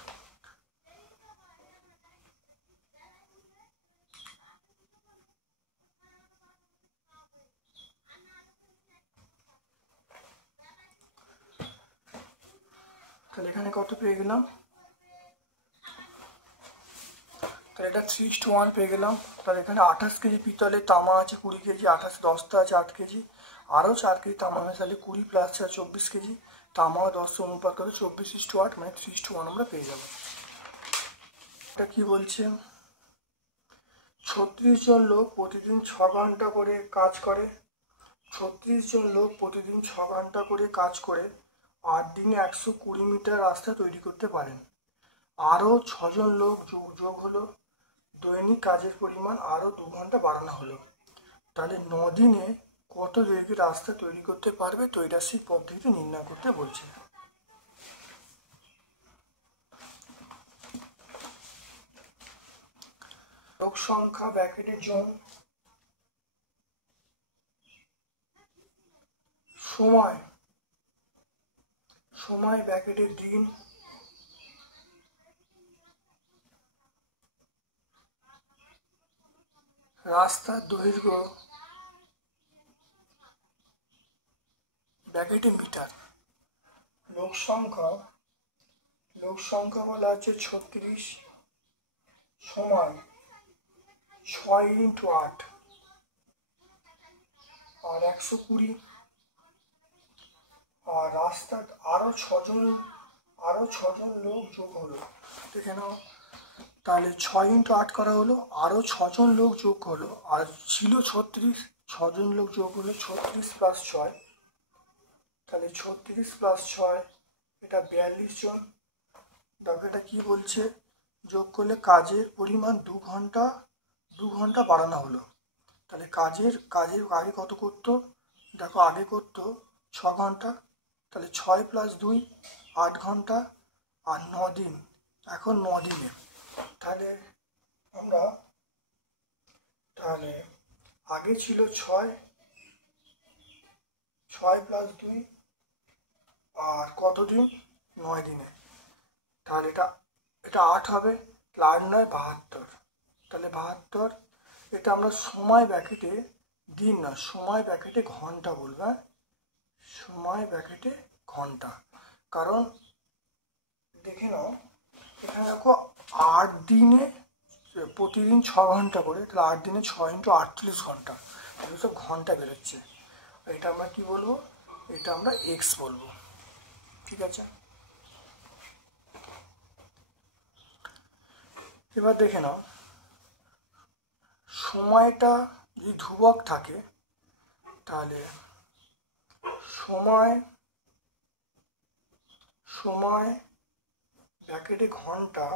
তাহলে এখানে কত পেয়ে গেলাম? তাহলে এটা 3:1 পেয়ে গেলাম। তাহলে এখানে 28 কেজি পিতলে তামা আছে 20 কেজি, 28 দস্তা আছে 8 কেজি, আরও 4 কেজি তামা মেশালে 20 প্লাস 4 24 কেজি। তামা ও দস্তা অনুপাত করে 24:8, মানে 3:1 আমরা পেয়ে যাবো। এটা কি বলছে? 36 জন লোক প্রতিদিন 6 ঘন্টা করে কাজ করে। 36 জন লোক প্রতিদিন 6 ঘন্টা করে কাজ করে 8 দিনে 120 মিটার রাস্তা তৈরি করতে পারেন। আরও 6 জন লোক যোগ হলো, দৈনিক কাজের পরিমাণ আরও 2 ঘন্টা বাড়ানো হলো। তাহলে 9 দিনে কত দৈর্ঘ্যের রাস্তা তৈরি করতে পারবে? ত্রৈরাসিক পদ্ধতিতে নির্ণয় করতে বলছে। লোক সংখ্যা ব্র্যাকেটে জন, সময় ব্র্যাকেটে দিন, রাস্তার দৈর্ঘ্য ব্র্যাকেটে মিটার। লোক সংখ্যা বলা আছে 36, সময় 6 × 8 আর 120, আর রাস্তার আরও 6 জন লোক যোগ হলো। দেখে নাও, তাহলে 6 × 8 করা হলো, আরও 6 জন লোক যোগ হলো, আর ছিল 36, 6 জন লোক যোগ হলো, 36 + 6, তাহলে 36 + 6 এটা 42 জন। দেখো এটা কি বলছে? যোগ করলে কাজের পরিমাণ 2 ঘন্টা বাড়ানো হলো। তাহলে কাজের আগে কত করতো? দেখো আগে করতো 6 ঘন্টা, তাহলে 6 + 2 8 ঘন্টা, আর 9 দিন, এখন 9 দিনে। তাহলে আগে ছিল 6 + 2, আর কত দিন? 9 দিনে। তাহলে এটা 8 হবে, 8 × 9 = 72। তাহলে 72, এটা আমরা সময় ব্র্যাকেটে দিন না, সময় ব্র্যাকেটে ঘন্টা বলবো। হ্যাঁ, সময় ব্র্যাকেটে ঘন্টা। কারণ দেখে নাও, এখানে দেখো 8 দিনে প্রতিদিন 6 ঘন্টা করে, তাহলে 8 দিনে 6 × 48 ঘন্টা, এগুলো সব ঘন্টা বেরোচ্ছে। এটা আমরা কি বলবো? এটা আমরা এক্স বলবো। ঠিক আছে, এবার দেখে নাও, সময়টা যদি ধ্রুবক থাকে তাহলে সময় ব্র্যাকেটে ঘন্টা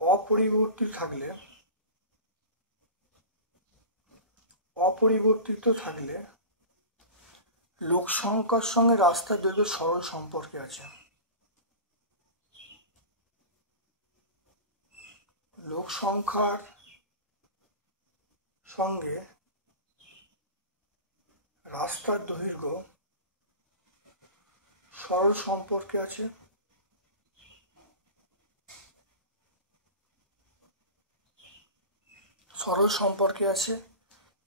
অপরিবর্তিত থাকলে লোক সংখ্যার সঙ্গে রাস্তার দৈর্ঘ্য সরল সম্পর্কে আছে। লোক সংখ্যার সঙ্গে রাস্তার দৈর্ঘ্য সরল সম্পর্কে আছে। সরল সম্পর্কে আছে।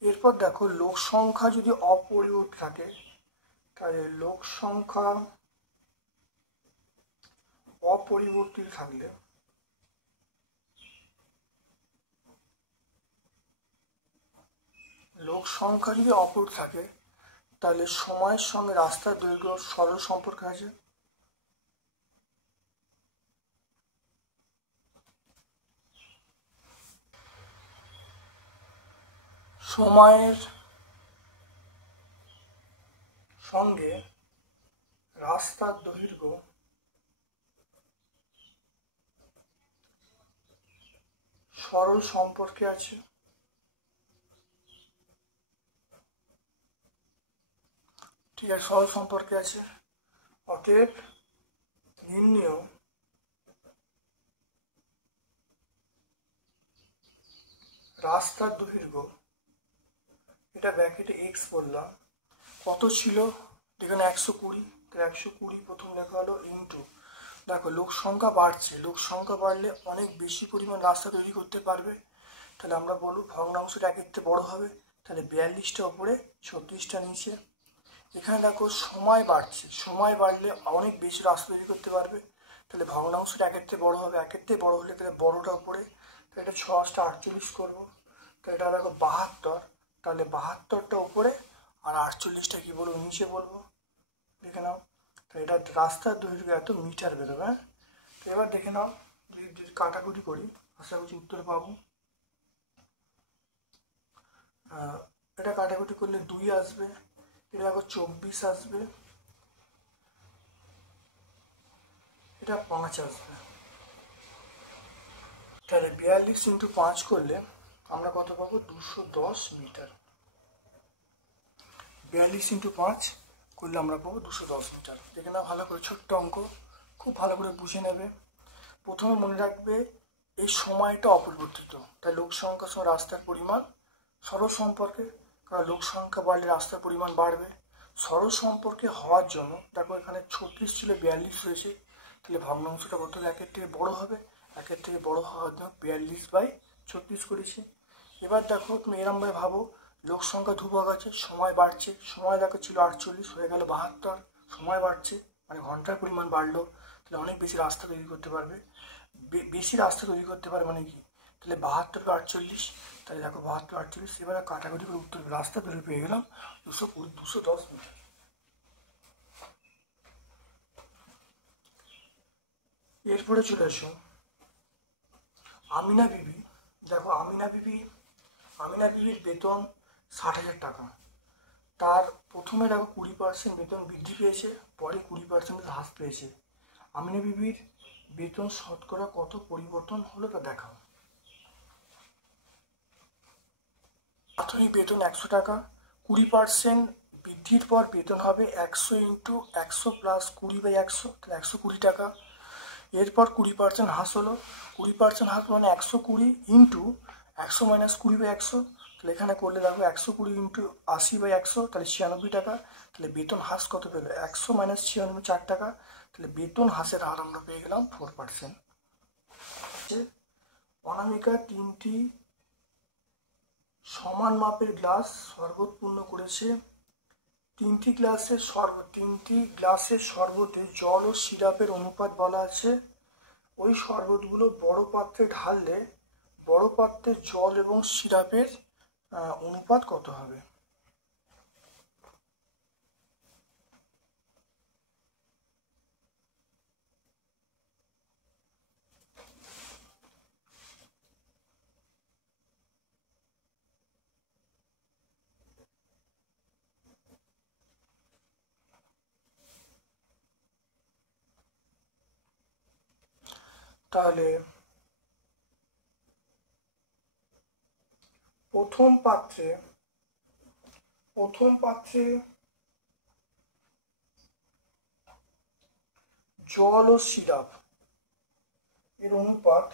এরপর দেখো লোক সংখ্যা যদি অপরিবর্তিত থাকে তাহলে লোক সংখ্যা অপরিবর্তিত থাকলে লোক সংখ্যা যদি অপরিবর্তিত থাকে তাহলে সময়ের সঙ্গে রাস্তার দৈর্ঘ্য সরল সম্পর্ক আছে। সময়ের সঙ্গে রাস্তার দৈর্ঘ্য সরল সম্পর্কে আছে। ঠিক আছে, সরল সম্পর্কে আছে। অতএব নির্ণেয় রাস্তার দৈর্ঘ্য, এটা ব্র্যাকেটে এক্স বললাম, কত ছিল এখানে 120, তো 120 প্রথম লেখা হলো ইন্টু, দেখো লোক সংখ্যা বাড়ছে, লোক সংখ্যা বাড়লে অনেক বেশি পরিমাণ রাস্তা তৈরি করতে পারবে। তাহলে আমরা বলবো ভগ্নাংশটা একের থেকে বড় হবে, তাহলে 42টা ওপরে 36টা নিচে। এখানে দেখো সময় বাড়ছে, সময় বাড়লে অনেক বেশি রাস্তা তৈরি করতে পারবে, তাহলে ভগ্নাংশটা একের থেকে বড় হবে, একের থেকে বড় হলে তাহলে বড়টা উপরে, তাহলে এটা 6 করবো, তাহলে এটা দেখো 72, তাহলে 72টা উপরে আর 48টা কি বলবো নিচে বলবো, দেখে নাও। তো এটা রাস্তার দৈর্ঘ্য এত মিটার বেরোবে। হ্যাঁ, তো এবার দেখে নাও, যদি কাটাকুটি করি আশা করছি উত্তর পাবো। এটা কাটাকুটি করলে 2 আসবে, এটা দেখো 24 আসবে, এটা 5 আসবে। তাহলে 42 × 5 করলে আমরা কত পাবো, 210 মিটার। 42 × 5 করলে আমরা পাবো 210 মিটার। দেখে না ভালো করে, ছোট্ট অঙ্ক, খুব ভালো করে বুঝে নেবে। প্রথমে মনে রাখবে এই সময়টা অপরিবর্তিত, তাই লোক সংখ্যার সঙ্গে রাস্তার পরিমাণ সরল সম্পর্কে, কারণ লোক সংখ্যা বাড়লে রাস্তার পরিমাণ বাড়বে। সরল সম্পর্কে হওয়ার জন্য দেখো এখানে 36 ছিল 42 হয়েছে, তাহলে ভগ্নাংশটা কত একের থেকে বড় হবে, একের থেকে বড় হওয়ার জন্য 42/36 করেছি। এবার দেখো তুমি এরমভাবে ভাবো, লোক সংখ্যা ধ্রুবক আছে, সময় বাড়ছে, সময় দেখো ছিল 48 হয়ে গেল 72, সময় বাড়ছে মানে ঘন্টার পরিমাণ বাড়লো, তাহলে অনেক বেশি রাস্তা তৈরি করতে পারবে। বেশি রাস্তা তৈরি করতে পারে মানে কি, তাহলে 72/48, তাহলে দেখো 72/48, এবারে কাটাকুটি করে উত্তর রাস্তা তৈরি পেয়ে গেলাম 210 মিটার। এরপরে চলে এসো আমিনা বিবি। দেখো আমিনা বিবির বেতন 60,000 টাকা। তার প্রথমে দেখো 20% বেতন বৃদ্ধি পেয়েছে, পরে 20% হ্রাস পেয়েছে। আমিনা বিবির বেতন শতকরা কত পরিবর্তন হলো তা দেখাও। প্রাথমিক বেতন 100 টাকা, 20% বৃদ্ধির পর বেতন হবে 100 × 100 + 20/100, তাহলে 120 টাকা। এরপর 20% হ্রাস হলো, 20% হ্রাস মানে 120 × 100 - 20/100, তাহলে এখানে করলে দেখো 120 × 80/100, তাহলে 96 টাকা। তাহলে বেতন হ্রাস কত পেলো, 100 - 96 4 টাকা, তাহলে বেতন হ্রাসের হার আমরা পেয়ে গেলাম 4%। অনামিকা 3টি সমান মাপের গ্লাস শরবত পূর্ণ করেছে। 3টি গ্লাসের শরবতে জল ও সিরাপের অনুপাত বলা আছে। ওই শরবতগুলো বড় পাত্রে ঢাললে বড় পাত্রের জল এবং সিরাপের অনুপাত কত হবে। তাহলে প্রথম পাত্রে জল ও সিরাপ এর অনুপাত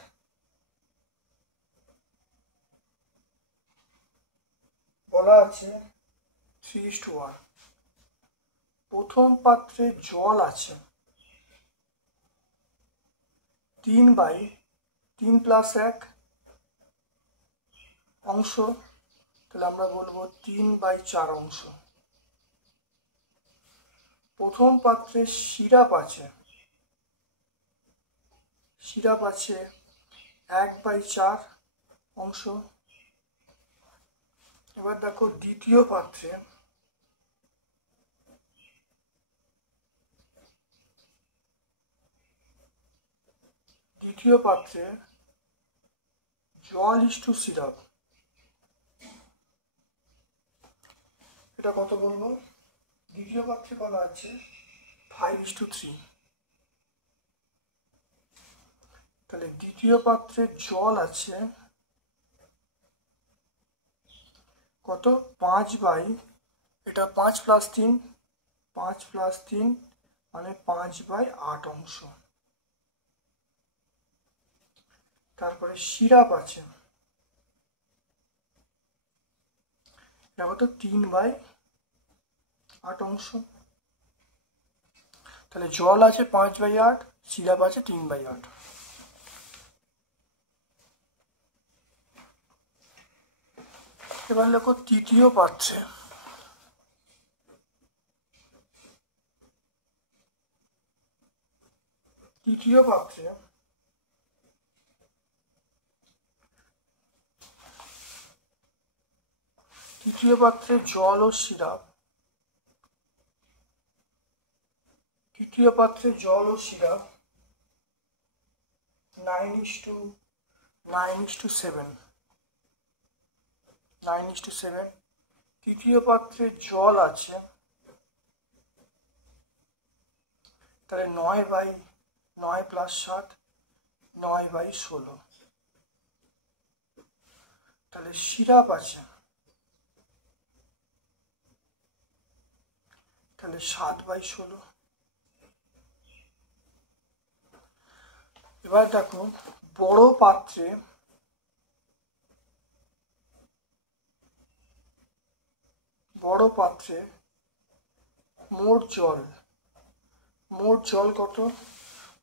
বলা আছে 3:1। প্রথম পাত্রে জল আছে 3/3+1 অংশ, তাহলে আমরা বলবো 3/4 অংশ। প্রথম পাত্রে সিরাপ আছে 1/4 অংশ। এবার দেখো দ্বিতীয় পাত্রে জল ইস্টু সিরাপ, এটা কত বলবো? দ্বিতীয় পাত্রে বলা আছে 5:3। তাহলে দ্বিতীয় পাত্রে জল আছে কত? 5 এটা 5+3 মানে 5/8 অংশ। তারপরে সিরাপ আছে এটা কত? 3/8 অংশ। তাহলে জল আছে 5/8, সিরাপ আছে 3/8। এবার দেখো তৃতীয় পাত্রে জল ও সিরাপ, 9:7। তৃতীয় পাত্রে জল আছে তাহলে 9/9+7 9/16। তাহলে সিরাপ আছে তাহলে 7/16। এবার দেখো বড় পাত্রে মোট জল কত?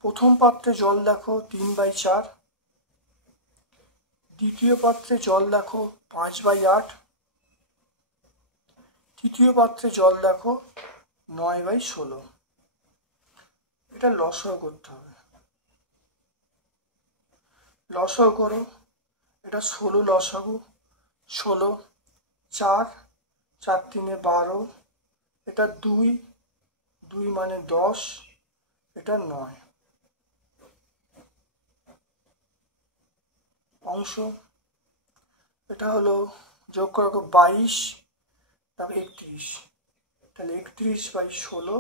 প্রথম পাত্রে জল দেখো 3/4, দ্বিতীয় পাত্রে জল দেখো 5/8, তৃতীয় পাত্রে জল দেখো 9/16। এটা লসাগু করতে হবে। লসাগু করো, এটা 16 লসাগু, 16 4 4 3 12, এটা 2 মানে 10, এটা 9 অংশ। এটা হলো যোগ করা 22, তারপর 31, তাহলে 31/16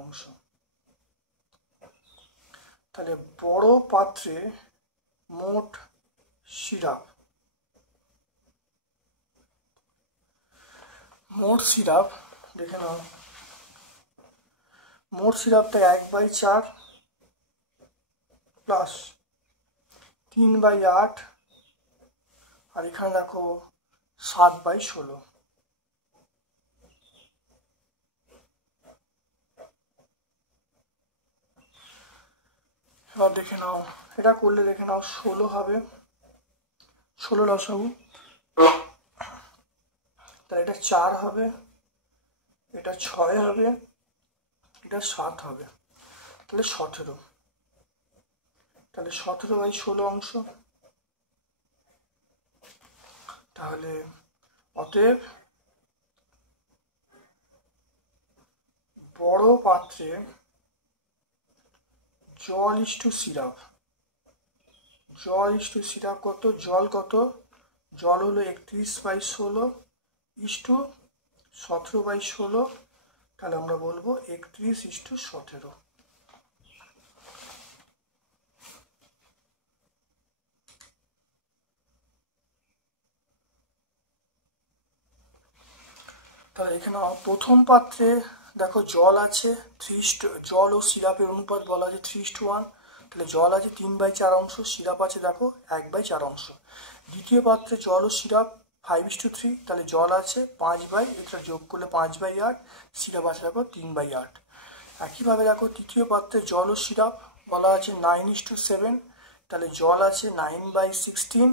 অংশ। তাহলে বড় পাত্রে মোট সিরাপ দেখে নাও। মোট সিরাপটা 1/4 প্লাস 3/8, আর এখানে দেখো 7/16। এবার দেখে নাও, এটা করলে দেখে নাও 16 হবে, 16 লসাগু। তাহলে এটা 4 হবে, এটা 6 হবে, এটা 7 হবে, তাহলে 17। তাহলে 17/16 অংশ। তাহলে অতএব বড় পাত্রে জল ইস্টু সিরাপ কত? জল কত? জল হলো 31/16 ইস্টু 17/16, তাহলে আমরা বলবো 31:17। তাহলে এখানে প্রথম পাত্রে দেখো জল আছে জল ও সিরাপের অনুপাত বলা আছে 3:1, তাহলে জল আছে 3/4 অংশ, সিরাপ আছে দেখো 1/4 অংশ। দ্বিতীয় পাত্রে জল ও সিরাপ 5:3, তাহলে জল আছে 5/, এটা যোগ করলে 5/8, সিরাপ আছে দেখো 3/8। একইভাবে দেখো তৃতীয় পাত্রে জল ও সিরাপ বলা আছে 9:7, তাহলে জল আছে 9/16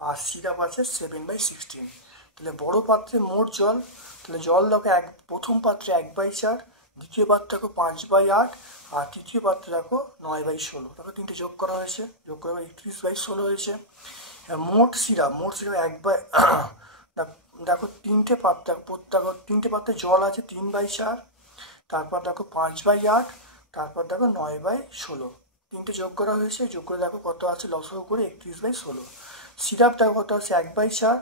আর সিরাপ আছে 7/16। তাহলে বড় পাত্রে মোট জল, তাহলে জল দেখো প্রথম পাত্রে 1/4, দ্বিতীয় পাত্রে দেখো 5/8 আর তৃতীয় পাত্রে দেখো 9/16। দেখো তিনটে যোগ করা হয়েছে, যোগ করে 31/16 হয়েছে। মোট সিরাপ দেখো তিনটে পাত্র, দেখো তিনটে পাত্রে জল আছে 3/4, তারপর দেখো 5/8, তারপর দেখো 9/16। তিনটে যোগ করা হয়েছে, যোগ করে দেখো কত আছে, লসগু করে 31/16। সিরাপ দেখো কত আছে 1/4,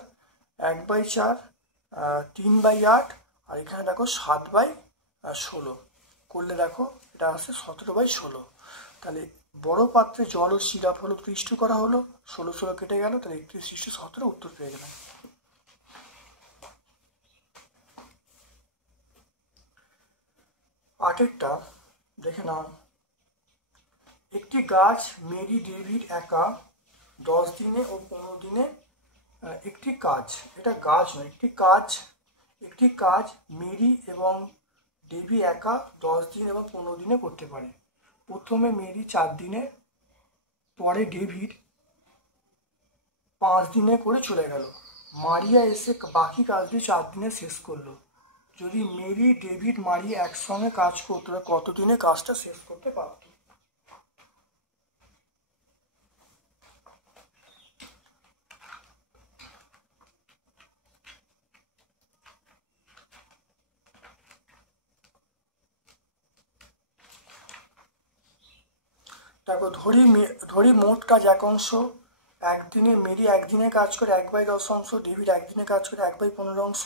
1/4, 3/8 আর এখানে দেখো 7/16 করলে দেখো এটা আসছে 17/16। তাহলে বড় পাত্রে জল ও সিরাপ হলো 30 করা হলো, 16 কেটে গেল, তাহলে 31:17 উত্তর পেয়ে গেলাম। আটেরটা দেখে নাও। একটি গাছ মেরি ডেভিড একা 10 দিনে ও 15 দিনে একটি কাজ, এটা গাছ নয়, একটি কাজ মেরি এবং ডেভি একা 10 দিন এবং 15 দিনে করতে পারে। প্রথমে মেরি 4 দিনে, পরে ডেভিড 5 দিনে করে চলে গেল। মারিয়া এসে বাকি কাজটি 4 দিনে শেষ করলো। যদি মেরি, ডেভিড, মারিয়া একসঙ্গে কাজ করতো তাহলে কত দিনে কাজটা শেষ করতে পারত? দেখো ধরি মোট কাজ 1 অংশ। একদিনে মেরি একদিনে কাজ করে 1/10 অংশ, ডেভিড একদিনে কাজ করে 1/15 অংশ।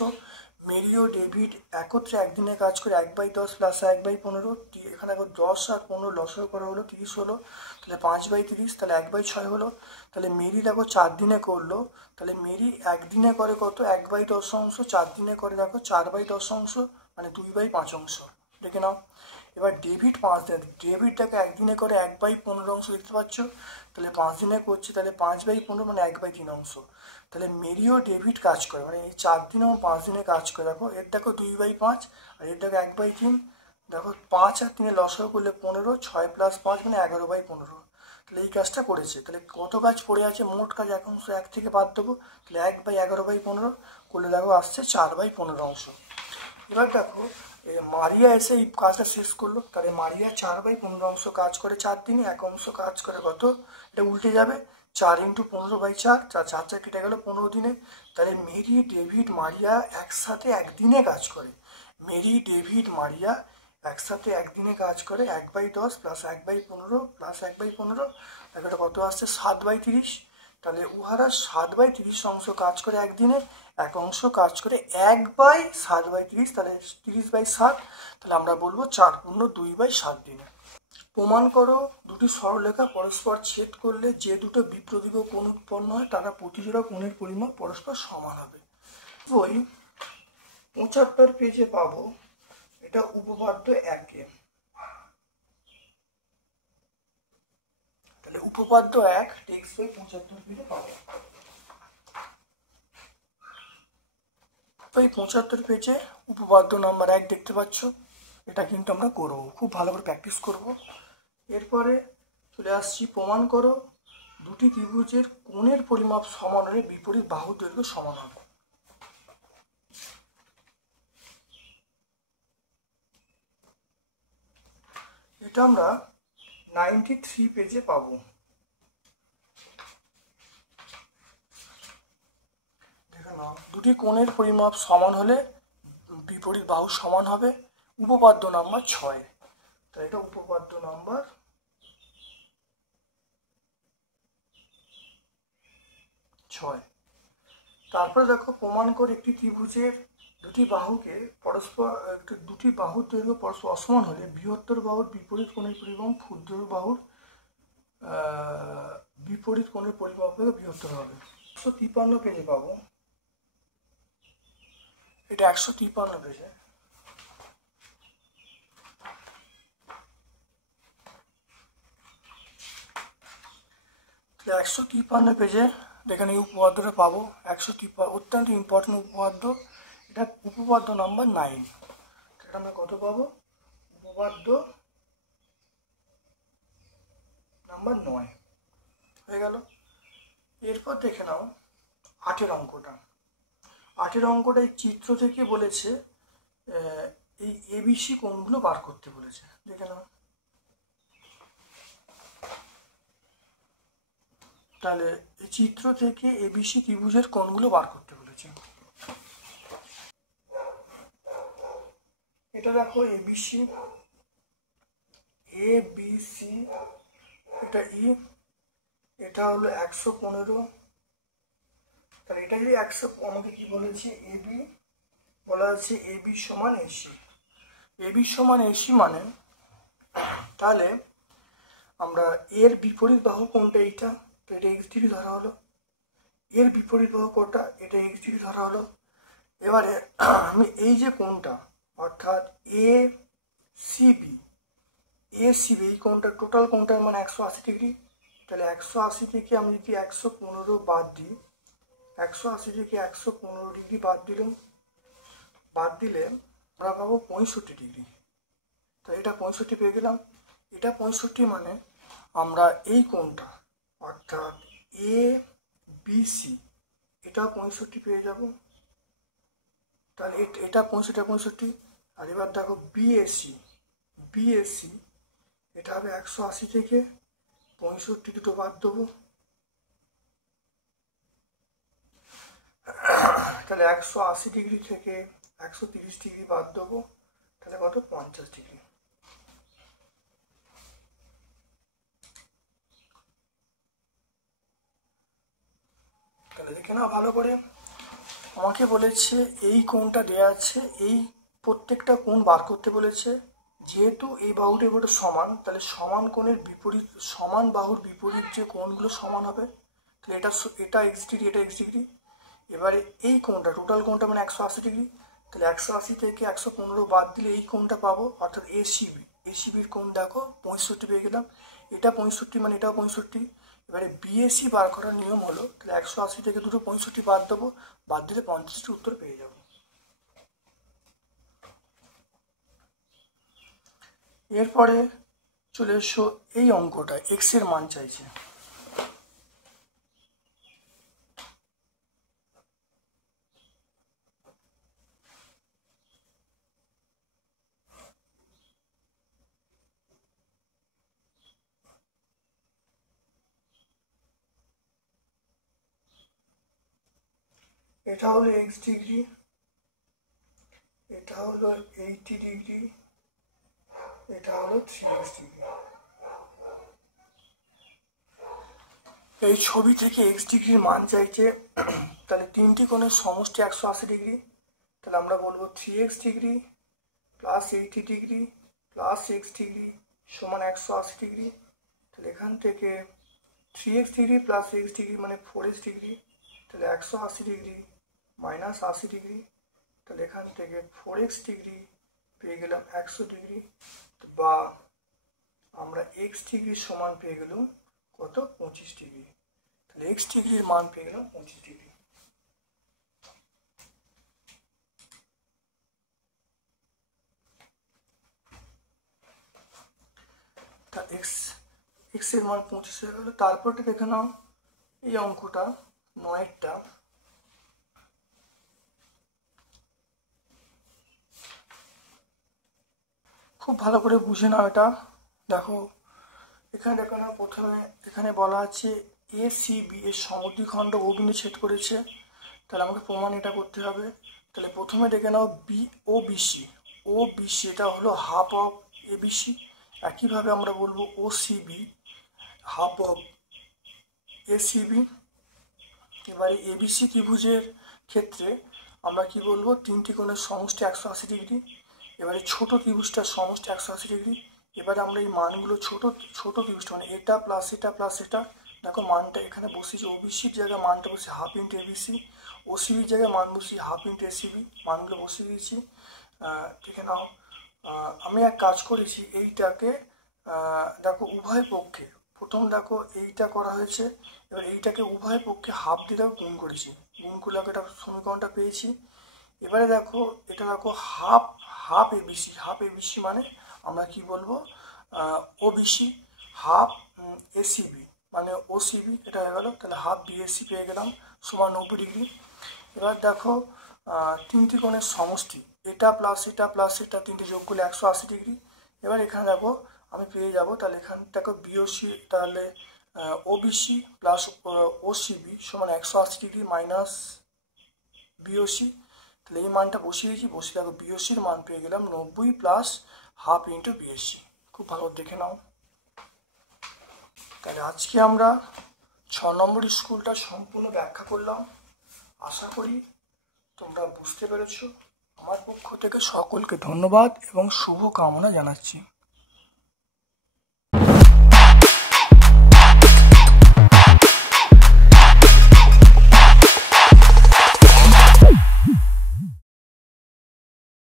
মেরি ও ডেভিড একত্রে একদিনে কাজ করে 1/10 প্লাস 1/15। এখানে দেখো 10 আর 15 লসও করা হলো, 30 হলো, তাহলে 5/30, তাহলে 1/6 হলো। তাহলে মেরি দেখো 4 দিনে করলো, তাহলে মেরি একদিনে করে কত, 1/10 অংশ, 4 দিনে করে দেখো 4/10 অংশ, মানে 2/5 অংশ। দেখে নাও। এবার ডেভিড 5 দিনে, ডেভিডটাকে একদিনে করে 1/15 অংশ, দেখতে পাচ্ছ, তাহলে 5 দিনে করছে, তাহলে 5/15 মানে 1/3 অংশ। তাহলে মেরি ও ডেভিড কাজ করে, মানে এই 4 দিনে এবং 5 দিনে কাজ করে। দেখো এর দেখো 2/5 আর এর দেখো 1/3। দেখো 5 আর 3 লসাগু করলে 15, 6 প্লাস 5 মানে 11/15। তাহলে এই কাজটা করেছে। তাহলে কত কাজ পড়ে আছে, মোট কাজ 1 অংশ, 1 থেকে বাদ দেবো, তাহলে 1/11/15 করলে দেখো আসছে 4/15 অংশ। এবার দেখো মারিয়া এসে এই কাজটা শেষ করলো, তাহলে মারিয়া 4/15 অংশ কাজ করে 4 দিনে, 1 অংশ কাজ করে কত, এটা উল্টে যাবে, 4 × 15/4, 4 কেটে গেল 15 দিনে। তাহলে মেরি, ডেভিড, মারিয়া একসাথে একদিনে কাজ করে। মেরি, ডেভিড, মারিয়া একসাথে একদিনে কাজ করে 1/10 প্লাস 1/15 প্লাস 1/15, এটা কত আসছে 7/30। তাহলে উহারা 7/30 অংশ কাজ করে একদিনে, 1 অংশ কাজ করে 1/7/30, তাহলে 30/7। তাহলে আমরা বলবো 4 × 2/7 দিনে। প্রমাণ করো দুটি সরলরেখা পরস্পর ছেদ করলে যে দুটো বিপ্রতীক কোণ উৎপন্ন হয় তারা প্রতিজোড়া কোণের পরিমাপ পরস্পর সমান হবে। বই 75 পেজে পাবো, এটা উপপাদ্য 1-এ। তাহলে উপপাদ্য 1 টেক্সট বই 75 পেজে পাবো। এই 75 পেজে উপপাদ্য নাম্বার 1 দেখতে পাচ্ছ। এটা কিন্তু আমরা করবো, খুব ভালো করে প্র্যাকটিস করব। এরপরে চলে আসছি, প্রমাণ করো দুটি ত্রিভুজের কোণের পরিমাপ সমান হলে বিপরীত বাহুর দৈর্ঘ্য সমান হবে। এটা আমরা 93 পেজে পাবো। দেখে নাও, দুটি কোণের পরিমাপ সমান হলে বিপরীত বাহু সমান হবে। উপপাদ্য নাম্বার 6। তাই এটা উপপাদ্য নাম্বার 6। তারপরে দেখো, প্রমাণ করে একটি ত্রিভুজের দুটি বাহুর দৈর্ঘ্য পরস্পর অসমান হলে বৃহত্তর বাহুর বিপরীত কোণের পরিমাপ ক্ষুদ্র বাহুর বিপরীত কোণের পরিমাপ থেকে বৃহত্তর হবে। 153 পেজে পাবো, এটা 153 পেজে। 153 পেজে এখানে এই উপপাদ্যটা পাবো 153, অত্যন্ত ইম্পর্টেন্ট উপপাদ্য, এটা উপপাদ্য নাম্বার 9। এটা আমরা কত পাবো? উপপাদ্য নাম্বার 9 হয়ে গেল। এরপর দেখে নাও 8 অঙ্কটা। 8 অঙ্কটা এই চিত্র থেকে বলেছে এই এবিসি কোণগুলো বার করতে বলেছে, দেখে নাও। তাহলে এই চিত্র থেকে এবিসি ত্রিভুজের কোণগুলো বার করতে বলেছে। এটা দেখো এবিসি, এ বি সি, এটা ই, এটা হলো 115। তাহলে এটা যদি 100, আমাকে কি বলেছে? এবি বলা আছে, এবি সমান এসি। এবি সমান এসি মানে তাহলে আমরা এর বিপরীত বাহু কোনটা? এইটা, তো এটা এক্স ডিগ্রি ধরা হলো। এর বিপরীত বাহু কোনটা? এটা এক্স ডিগ্রি ধরা হলো। এবারে আমি এই যে কোণটা অর্থাৎ এ সিবি, এই কোণটা টোটাল কোণটার মানে 180 ডিগ্রি। তাহলে 180 থেকে আমি যদি 115 বাদ দিই, 180 থেকে 115 ডিগ্রি বাদ বাদ দিলে আমরা পাবো 65 ডিগ্রি। তো এটা 65 পেয়ে গেলাম। এটা 65 মানে আমরা এই কোণটা অর্থাৎ এ বি সি এটা 65 পেয়ে যাব। তাহলে এটা 65। আর এবার দেখো বিএসি এটা হবে 180 থেকে 65 দুটো বাদ দেবো, তাহলে 180 ডিগ্রি থেকে 130 ডিগ্রি বাদ দেবো, তাহলে কত? 50 ডিগ্রি। তাহলে দেখে নাও ভালো করে। আমাকে বলেছে এই কোণটা দেওয়া আছে, এই প্রত্যেকটা কোণ বার করতে বলেছে। যেহেতু এই বাহুটা এবারে সমান, তাহলে সমান কোণের বিপরীত, সমান বাহুর বিপরীত যে কোণগুলো সমান হবে, তাহলে এটা এক্স ডিগ্রি, এটা এক্স ডিগ্রি। এবারে এই কোণটা টোটাল কোণটা মানে 180 ডিগ্রি, তাহলে 180 থেকে 115 বাদ দিলে এই কোণটা পাবো অর্থাৎ এসিবির কোণ দেখো 65 পেয়ে গেলাম। এটা 65 মানে এটাও 65। এবারে বিএসি বার করার নিয়ম হলো, তাহলে 180 থেকে দুটো 65 বাদ দেবো, বাদ দিলে 50টি উত্তর পেয়ে যাবো। এরপরে চলে এসো এই অঙ্কটা, এক্স এর মান চাইছে। এটা হলো এক্স ডিগ্রি, এটা হলো 80 ডিগ্রি, এটা হলো 3x ডিগ্রি। এই ছবি থেকে এক্স ডিগ্রির মান চাইছে। তাহলে তিনটি কোণের সমষ্টি 180 ডিগ্রি। তাহলে আমরা বলবো 3x degree plus 80 degree plus x degree সমান 180 ডিগ্রি। তাহলে এখান থেকে 3x degree plus x degree মানে 4x ডিগ্রি। তাহলে 180 ডিগ্রি মাইনাস 80 ডিগ্রি, তাহলে এখান থেকে 4x ডিগ্রি পেয়ে গেলাম 100 ডিগ্রি, বা আমরা এক্স ডিগ্রির সমান পেয়ে গেলাম কত? 25 ডিগ্রি। তাহলে এক্স ডিগ্রির মান পেয়ে গেলাম 25 ডিগ্রি। তা এক্স এর মান 25 হয়ে গেল। তারপরটা দেখে নাও এই অঙ্কটা 9টা, খুব ভালো করে বুঝে নাও এটা। দেখো এখানে দেখো না, প্রথমে এখানে বলা আছে এ সি বি এর সমদ্বিখণ্ড অগ্নি ছেদ করেছে। তাহলে আমাকে প্রমাণ এটা করতে হবে। তাহলে প্রথমে দেখে নাও ও বিসি এটা হলো হাফ অফ এবিসি। একইভাবে আমরা বলবো ও সিবি হাফ অফ এসিবি। এবারে এবিসি ত্রিভুজের ক্ষেত্রে আমরা কি বলবো? তিনটি কোণের সমষ্টি 180 ডিগ্রি। এবারে ছোট ত্রিভুজটার সমষ্টি 180 ডিগ্রি। এবারে আমরা এই মানগুলো ছোট ত্রিভুজটা মানে এটা প্লাস এটা, দেখো মানটা এখানে বসেছে, ওবিসির জায়গায় মানটা বসে হাফ ইন্টু এবিসি, ওসিবির জায়গায় মান বসিয়ে হাফ ইন্টু এসিবি, মানগুলো বসিয়ে দিয়েছি। দেখে নাও আমি এক কাজ করেছি, এইটাকে দেখো উভয় পক্ষে প্রথম দেখো এইটা করা হয়েছে, এবার এইটাকে উভয় পক্ষে হাফ দিয়ে দেখো গুণ করেছি, গুণ করলে এটা সমীকরণটা পেয়েছি। এবারে দেখো এটা দেখো half half ABC, half ABC মানে আমরা কি বলবো ওবিসি, হাফ এসিবি মানে ওসিবি, এটা হয়ে গেল। তাহলে হাফ বিএসসি পেয়ে গেলাম সমান 90°। এবার দেখো তিনটি কোণের সমষ্টি, এটা প্লাস এটা তিনটে যোগ করলে 180°। এবার এখানে দেখো আমি পেয়ে যাব, তাহলে এখানে দেখো বিওসি, তাহলে ওবিসি প্লাস ওসিবি সমান 180° মাইনাস বিওসি। তাহলে এই মানটা বসিয়ে দিয়েছি, বসিয়ে দেখো বিওসির মান পেয়ে গেলাম 90 প্লাস হাফ ইন্টু বিএসসি। খুব ভালো দেখে নাও। তাহলে আজকে আমরা 6 নম্বর স্কুলটা সম্পূর্ণ ব্যাখ্যা করলাম। আশা করি তোমরা বুঝতে পেরেছো। আমার পক্ষ থেকে সকলকে ধন্যবাদ এবং শুভ কামনা জানাচ্ছি।